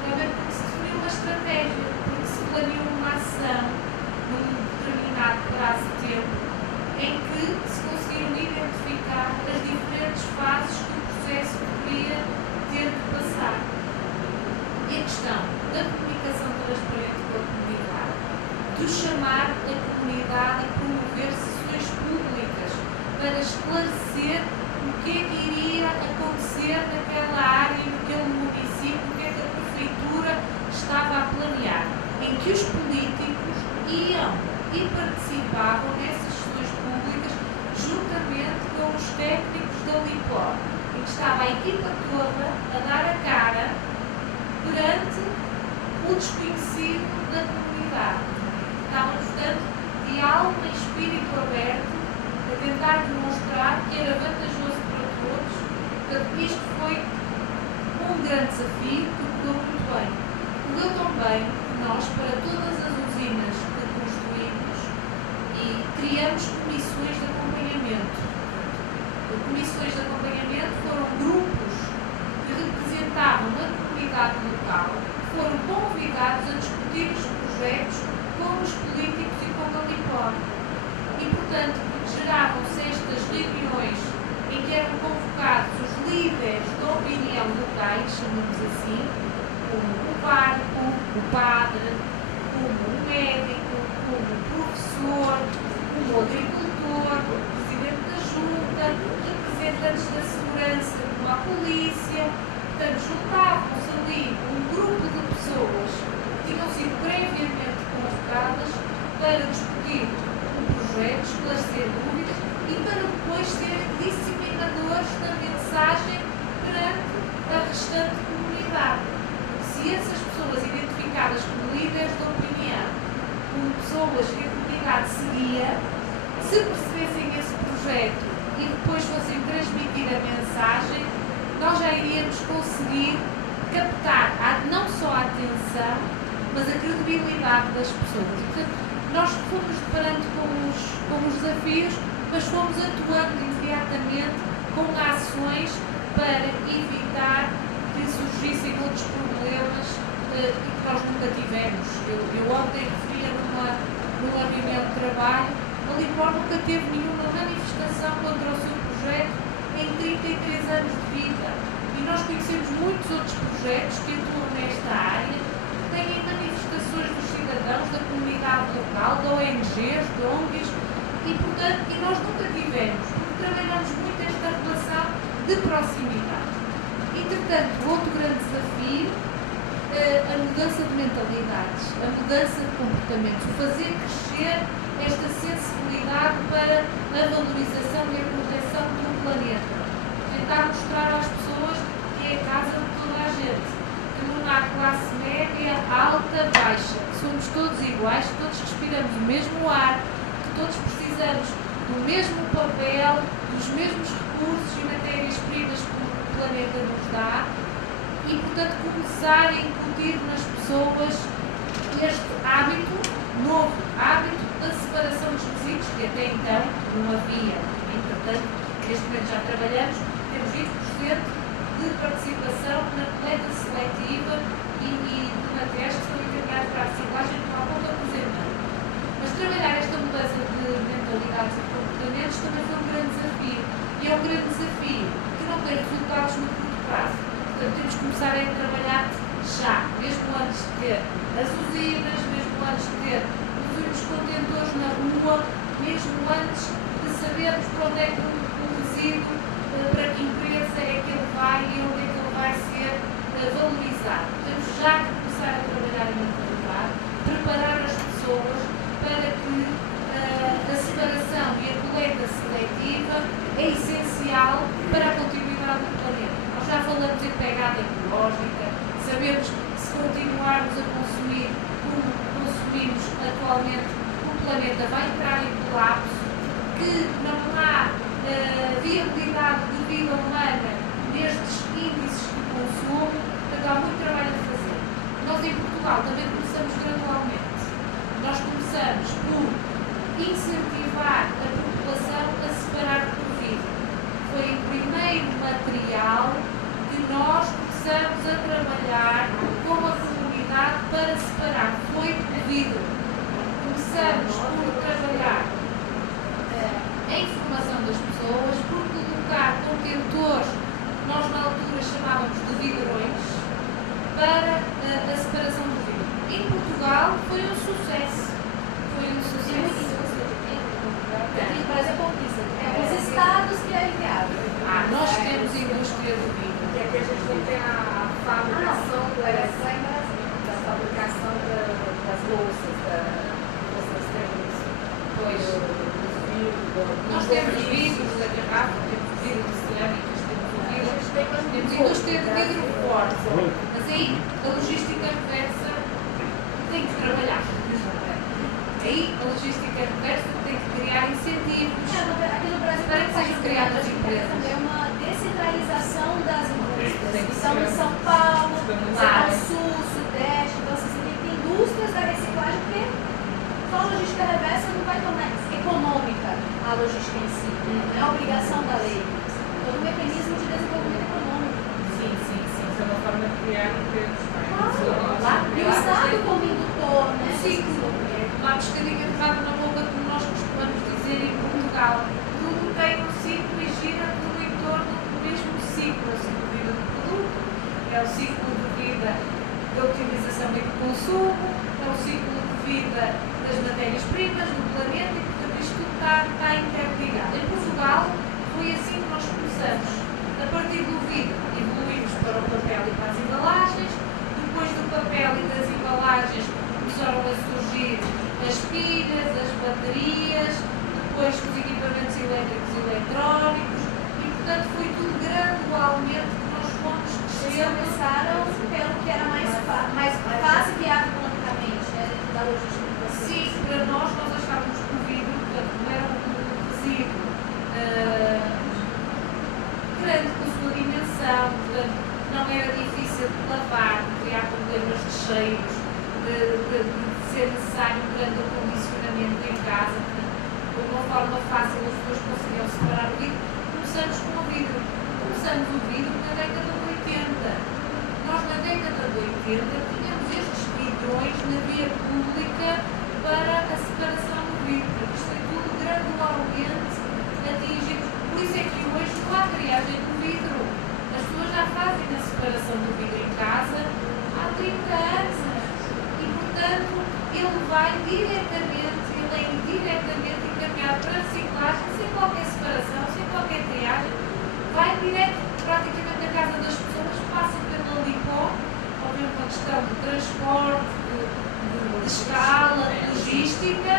também porque se definiu uma estratégia, porque se planeou uma ação num determinado prazo de tempo em que se conseguiram identificar as diferentes fases que o processo poderia ter que passar. E a questão da comunicação transparente com a comunidade, de chamar a comunidade a promover sessões públicas para esclarecer o que é que iria acontecer naquela área, naquele município, o que é que a prefeitura estava a planear, em que os políticos iam e participavam nessas sessões públicas juntamente com os técnicos da LIPOR, em que estava a equipa toda a dar a cara perante o desconhecido da comunidade. Estavam, portanto, de alma e espírito aberto a tentar demonstrar que era vantajoso para todos. Portanto, isto foi um grande desafio que correu muito bem. Correu tão bem que nós, para todas as usinas que construímos, e criamos comissões de acompanhamento. Comissões de acompanhamento foram grupos que representavam a comunidade local, que foram convidados a discutir os projetos com os políticos e com a LIPOR. E, portanto, geravam-se estas reuniões em que eram convocados os líderes da opinião locais, chamamos assim, como o parco, o padre, como o médico, como o professor, como o agricultor, o presidente da junta, representantes da segurança, como a polícia. Portanto, juntavam-se ali um grupo de pessoas que tinham sido previamente convocadas para discutir o projeto, esclarecer dúvidas e para depois serem disseminadores da mensagem perante a restante comunidade. Se essas pessoas identificadas como líderes da opinião, como pessoas que a comunidade seguia, se percebessem esse projeto e depois fossem transmitir a mensagem, nós já iríamos conseguir captar não só a atenção, mas a credibilidade das pessoas. Portanto, nós fomos deparando com os desafios, mas fomos atuando imediatamente com ações para evitar que surgissem outros problemas e que nós nunca tivemos. Eu ontem referia numa reunião de trabalho, a LIPOR nunca teve nenhuma manifestação contra o seu projeto em 33 anos de vida. E nós conhecemos muitos outros projetos que atuam nesta área, que têm manifestações dos cidadãos, da comunidade local, de ONGs, de ONGs, e nós nunca tivemos, porque trabalhamos muito esta relação de proximidade. Entretanto, outro grande desafio, a mudança de mentalidades, a mudança de comportamentos, o fazer crescer esta sensibilidade para a valorização e a proteção do planeta. Tentar mostrar às pessoas que é a casa de toda a gente, que não há classe média, alta faixa, que somos todos iguais, que todos respiramos o mesmo ar, que todos precisamos do mesmo papel, dos mesmos recursos e matérias-primas que o planeta nos dá e, portanto, começar a incutir nas pessoas este hábito, novo hábito da separação dos resíduos, que até então não havia. Entretanto, neste momento já trabalhamos, temos 20% de participação na coleta seletiva e de materiais que estão encaminhados para a reciclagem com há pouco apresentam. Mas trabalhar esta mudança de mentalidades e comportamentos também foi um grande desafio. E é um grande desafio que não tem resultados no curto prazo. Portanto, temos que começar a trabalhar já, mesmo antes de ter as usinas, mesmo antes de ter os contentores na rua, mesmo antes de sabermos para onde é que o resíduo, para que empresa é que ele vai e onde é que ele vai ser valorizado. Temos já que começar a trabalhar em mentalidade, preparar as pessoas para que a separação e a coleta seletiva é essencial para a continuidade do planeta. Nós já falamos em pegada ecológica, sabemos que se continuarmos a consumir como consumimos atualmente, o planeta vai entrar em colapso, que não há viabilidade de vida humana nestes índices de consumo, portanto há muito trabalho a fazer. Nós em Portugal também começamos gradualmente. Nós começamos por incentivar a população a separar o vidro. Foi o primeiro material que nós começamos a trabalhar com a comunidade para separar. Foi o vidro. Começamos por trabalhar a informação das pessoas, por colocar contentores, nós na altura chamávamos de vidrões, para a separação do vidro. Em Portugal foi um sucesso. Foi um sucesso. Mas é pouquíssimo. Os estados que é viável. Nós temos indústria do vidro. E aqui a gente não tem a fabricação da fabricação das louças, vocês têm isso. Pois. Nós temos vidros da garrafa, temos vidro de cerâmicas, temos o vidro. Temos indústria de vidro forte. Mas aí a logística reversa tem que trabalhar. Aí a logística reversa tem que criar incentivos Aqui no Brasil para que sejam criadas empresas. também uma descentralização das indústrias. Então, em São Paulo, Claro. Sul, Sudeste, então assim, você tem que ter indústrias da reciclagem, porque só a logística reversa não vai tornar econômica a logística em si. Não é a obrigação da lei. Todo um mecanismo de desenvolvimento econômico. Sim. Isso é uma forma de criar emprego. E o Estado como indutor, né? Ciclo. Uma pescadinha de rabo na boca, como nós costumamos dizer em Portugal. Tudo tem um ciclo e gira tudo em torno do mesmo ciclo. É o ciclo de vida do produto, é o ciclo de vida da utilização e do consumo, é o ciclo de vida das matérias-primas, do planeta, e portanto isto tudo está interligado. Em Portugal foi assim que nós começamos. A partir do vidro evoluímos para o papel e para as embalagens, depois do papel e das embalagens começaram a surgir as pilhas, as baterias, depois os equipamentos elétricos e eletrónicos, e portanto foi tudo gradualmente que nós fomos Eles crescendo. começaram pelo que era mais fácil e viável economicamente, né? Dentro da logística de vocês. Sim, para nós achávamos que o vidro, portanto, não era um resíduo grande com a sua dimensão, portanto, não era difícil de lavar, de criar problemas de cheiros, de ser necessário um grande acondicionamento em casa. Portanto, de uma forma fácil as pessoas conseguiam separar o vidro. Começamos com o vidro. Começamos o vidro na década de 80. Nós na década de 80 tínhamos estes vidrões na via pública para a separação do vidro. Isto é tudo gradualmente atingido. Por isso é que hoje não há triagem do vidro. As pessoas já fazem a separação do vidro em casa há 30 anos. E, portanto, ele vai diretamente, ele é indiretamente encaminhado para a reciclagem, sem qualquer separação, sem qualquer triagem. Vai direto praticamente à casa das pessoas, passa pela LIPO, obviamente uma questão de transporte, de escala, de logística,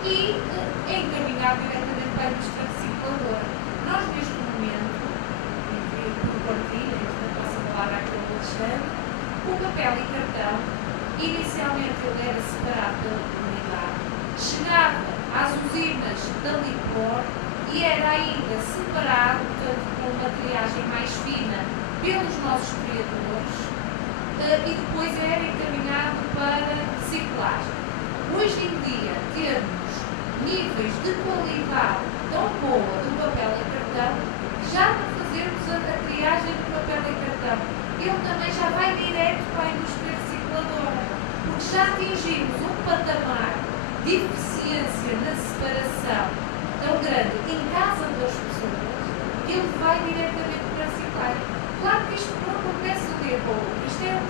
e é encaminhado diretamente para a indústria recicladora. Nós, neste momento, por partilha, portanto, passo a palavra aqui ao Alexandre, o papel e cartão Inicialmente ele era separado pela comunidade, chegava às usinas da Licor e era ainda separado, portanto, com uma triagem mais fina pelos nossos criadores e depois era encaminhado para reciclagem. Hoje em dia temos níveis de qualidade tão boa do papel e cartão que já para fazermos a triagem do papel e cartão, ele também já vai direto para a indústria recicladora, porque já atingimos um patamar de eficiência na separação tão grande em casa das pessoas que ele vai diretamente para a reciclagem. Claro que isto não acontece de um dia para o outro, isto é um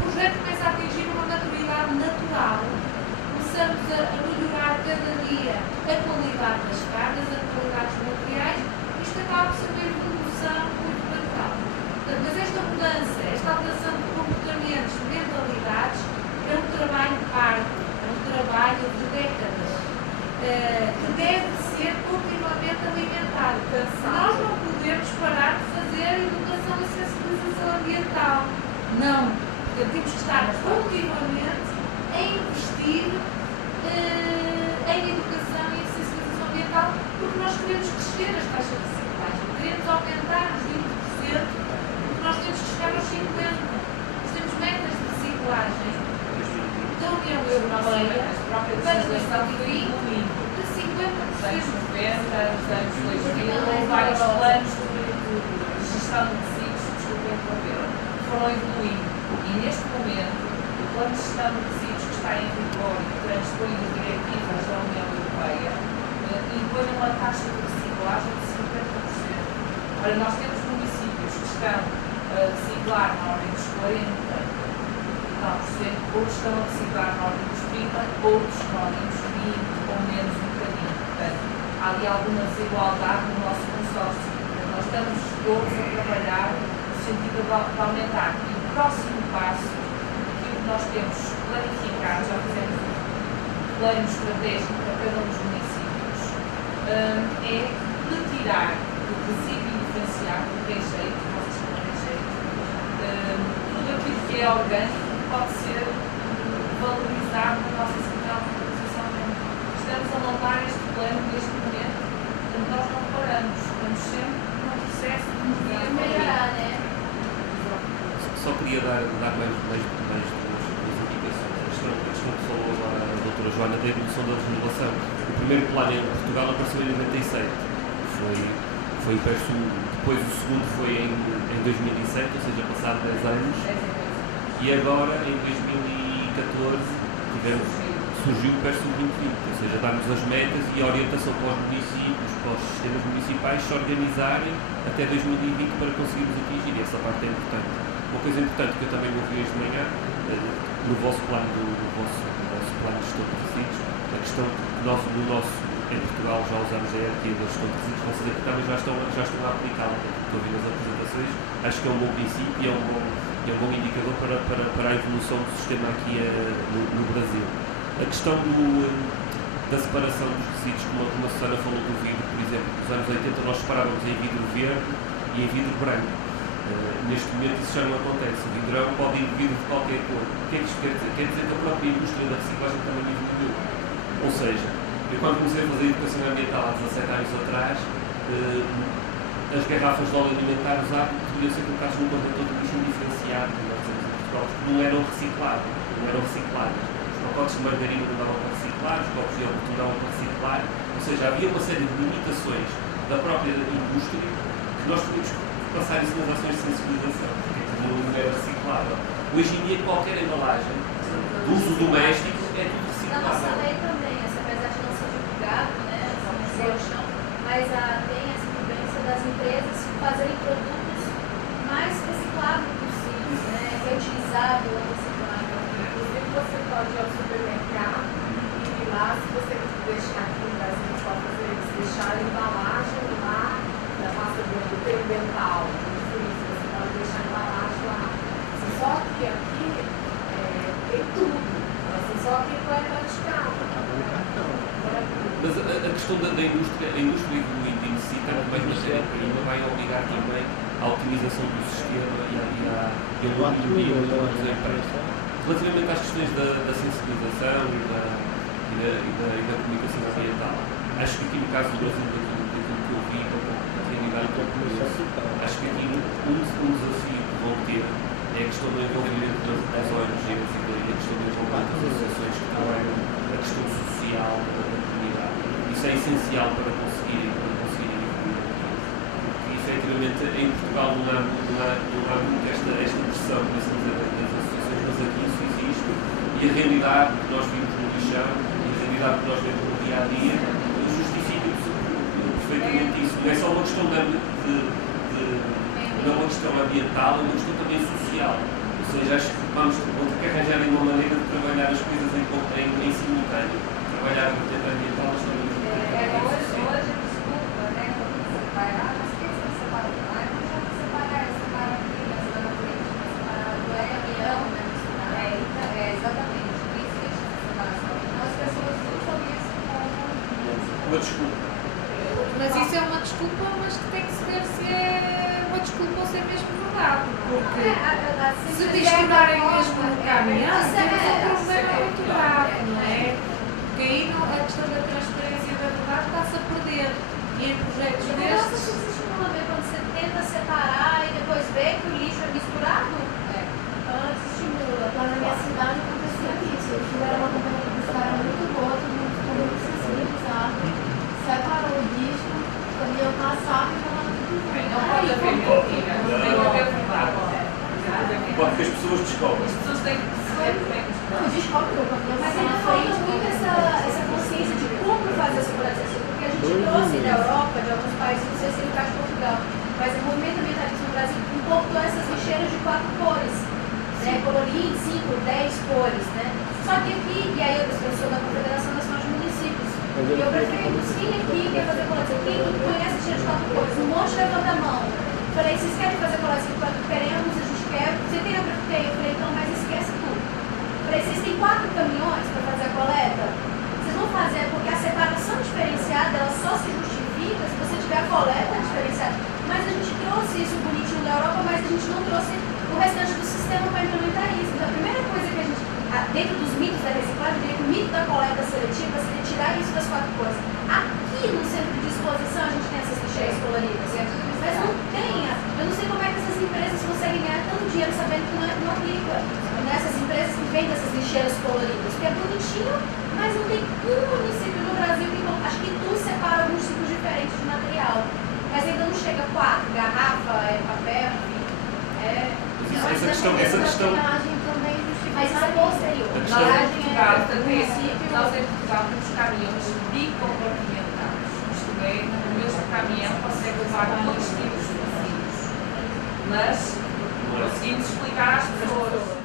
projeto que começa a atingir uma maturidade natural. Começamos a melhorar cada dia a qualidade das cargas, a qualidade dos materiais, isto acaba por ser uma evolução muito natural. Mas esta mudança, esta alteração de comportamentos, de mentalidades, é um trabalho árduo, é um trabalho de décadas, que deve ser continuamente alimentado. Nós não podemos parar de fazer educação e sensibilização ambiental. Não. Portanto, temos que estar continuamente a investir em educação e em sensibilização ambiental, porque nós queremos crescer as taxas de reciclagem, queremos aumentar os 20%, porque nós temos que chegar aos 50%. Nós temos metas de reciclagem da União Europeia para 2020 de 50%. Anos 90, anos 2000, houve vários planos de gestão de resíduos, desculpem interromper, foram evoluindo. E neste momento, o plano de gestão de resíduos que está em vigor e que transpõe as diretivas da União Europeia impõe uma taxa de reciclagem de 50%. Ora, nós temos municípios que estão a reciclar na ordem dos 40%, outros estão a reciclar na ordem dos 30%, outros na ordem dos 20% ou menos um bocadinho. Portanto, há ali alguma desigualdade no nosso consórcio. Nós estamos todos a trabalhar no sentido de aumentar. E o próximo passo, aquilo que nós temos planificado, já fizemos um plano estratégico para cada um dos municípios, é retirar o resíduo diferenciado, o rejeito, vocês chamam de rejeito, tudo aquilo que é orgânico pode ser valorizado na nossa central de valorização ambiental. Estamos a montar este plano neste momento, portanto nós não paramos, estamos sempre num processo de melhorar, né? Só queria dar mais duas indicações. A questão que falou a doutora Joana da evolução da legislação. O primeiro plano em Portugal apareceu em 97. Foi depois o segundo foi em 2007, ou seja, passado 10 anos. E agora, em 2014, surgiu o PERSU 2020, ou seja, darmos as metas e a orientação para os municípios, para os sistemas municipais se organizarem até 2020 para conseguirmos atingir. Essa parte é importante. Uma coisa importante que eu também ouvi hoje de manhã, no vosso plano de gestão de resíduos, a questão que nós, em Portugal, já usamos a hierarquia da gestão de resíduos, vocês aqui também já estão a aplicá-la. Estou a ouvir nas apresentações, acho que é um bom princípio e é um bom indicador para a evolução do sistema aqui no Brasil. A questão da separação dos resíduos, como a Susana falou do vidro, por exemplo, nos anos 80 nós separávamos em vidro verde e em vidro branco. Neste momento isso já não acontece. O vidrão pode ir vidro de qualquer cor. O que é que isto quer dizer? Quer dizer que a própria indústria da reciclagem também evoluiu. Ou seja, eu quando comecei a fazer educação ambiental há 17 anos atrás, as garrafas de óleo alimentar usadas podiam ser colocadas num contentor de lixo indiferenciado, como nós temos em Portugal, porque não eram recicladas. Os pacotes de margarina não davam para reciclar, os copos de iogurte não davam para reciclar. Ou seja, havia uma série de limitações da própria indústria que nós podíamos passar isso nas ações de sensibilização, porque não era reciclável. Hoje em dia, qualquer embalagem de uso doméstico é tudo reciclável. Na nossa lei também, apesar de não ser divulgado, né, ao chão, mas tem essa tendência das empresas fazerem produtos mais recicláveis possíveis, né, reutilizável ou reciclável. Inclusive, você pode ir ao supermercado e ir lá, se você deixar aqui no Brasil, você pode fazer eles deixarem a embalagem lá da pasta do pelo dental, por isso você pode deixar a embalagem lá. Só que aqui tem tudo, assim, só que não é praticado. Mas a questão da indústria, a indústria evoluindo em si, tanto mais matéria-prima, vai obrigar também à otimização do sistema e ao melhoria do desemprego. Relativamente às questões da sensibilização e da comunicação ambiental, acho que aqui no caso do Brasil, daquilo que eu vi, da realidade que eu conheço, acho que aqui um desafio que vão ter é a questão do envolvimento das ONGs e a questão do envolvimento das associações que trabalham a questão social da comunidade. Isso é essencial para conseguir evoluir. Porque, efetivamente, em Portugal não há muito esta pressão das associações, mas aqui isso existe. E a realidade que nós vimos no lixão, e a realidade que nós vemos no dia-a-dia, justifica perfeitamente isso. Não é só uma questão não é uma questão ambiental, é uma questão também social. Ou seja, acho que vamos ter que arranjar uma maneira de trabalhar as coisas em simultâneo. Trabalhar a vertente ambiental, mas também a vertente social. Hoje, desculpa, né? Quando você separar, mas por que você não separa do mar? Não já separa aqui, separa do caminhão, né? Exatamente. Não existe essa separação. Então as pessoas usam isso como Uma desculpa. Mas isso é uma desculpa, mas que tem que se ver se é uma desculpa ou se é mesmo verdade. Porque se misturarem mesmo no caminhão, temos um problema muito grave, não é? Porque aí a questão da transparência e da verdade está-se a perder. E em projetos destes. se estimula ver quando você tenta separar e depois vê que o lixo é misturado. Então ela se estimula. Lá na minha cidade acontecia isso. Eles tiveram uma campanha publicitária muito boa, todo mundo ficou muito sensibilizado. Separou o lixo, o caminhão passava e falava tudo junto. Não pode haver mentira, não tem que haver verdade. Pode que as pessoas descobrem. As pessoas têm que perceber como é que Não, descobre o caminhão Mas passava ainda na falta frente. muito essa consciência de como fazer essa coletização, porque a gente trouxe da Europa, de alguns países, não sei se ele traz de Portugal, mas o movimento ambientalista no Brasil importou essas lixeiras de 4 cores, né? Colorido, 5, 10 cores, né? Só que aqui, e aí eu sou da Confederação Nacional de Municípios, e eu prefiro quem aqui quer fazer coletização, quem conhece lixeira de 4 cores, um monte levanta a mão. Falei, vocês querem fazer coletização de 4? Queremos, a gente quer. Você tem a prefeitura? Eu falei, então, mas esquece tudo. Falei, vocês têm 4 caminhões para fazer a coleta? Vocês vão fazer, porque a separação diferenciada, ela só se justifica se você tiver a coleta diferenciada. Mas a gente trouxe isso bonitinho da Europa, mas a gente não trouxe o restante do sistema para implementar isso. Então, a primeira coisa que a gente, dentro dos mitos da reciclagem, eu diria que o mito da coleta seletiva seria tirar isso das 4 cores. Aqui no centro de disposição a gente tem essas lixeiras coloridas, mas não tem. Eu não sei como é que essas empresas conseguem ganhar tanto dinheiro sabendo que não aplica. Nessas empresas que vendem essas lixeiras coloridas, que é bonitinho, mas não tem um município no Brasil que não. Acho que tu separa alguns tipos diferentes de material, mas ainda não chega 4, garrafa, papel, enfim. Essa questão. Mas isso é posterior. A nós questão- em Portugal, nós em Portugal temos caminhões bicompartimentados. Isto é, o mesmo caminhão consegue levar 2 tipos de resíduos. Mas conseguimos explicar às pessoas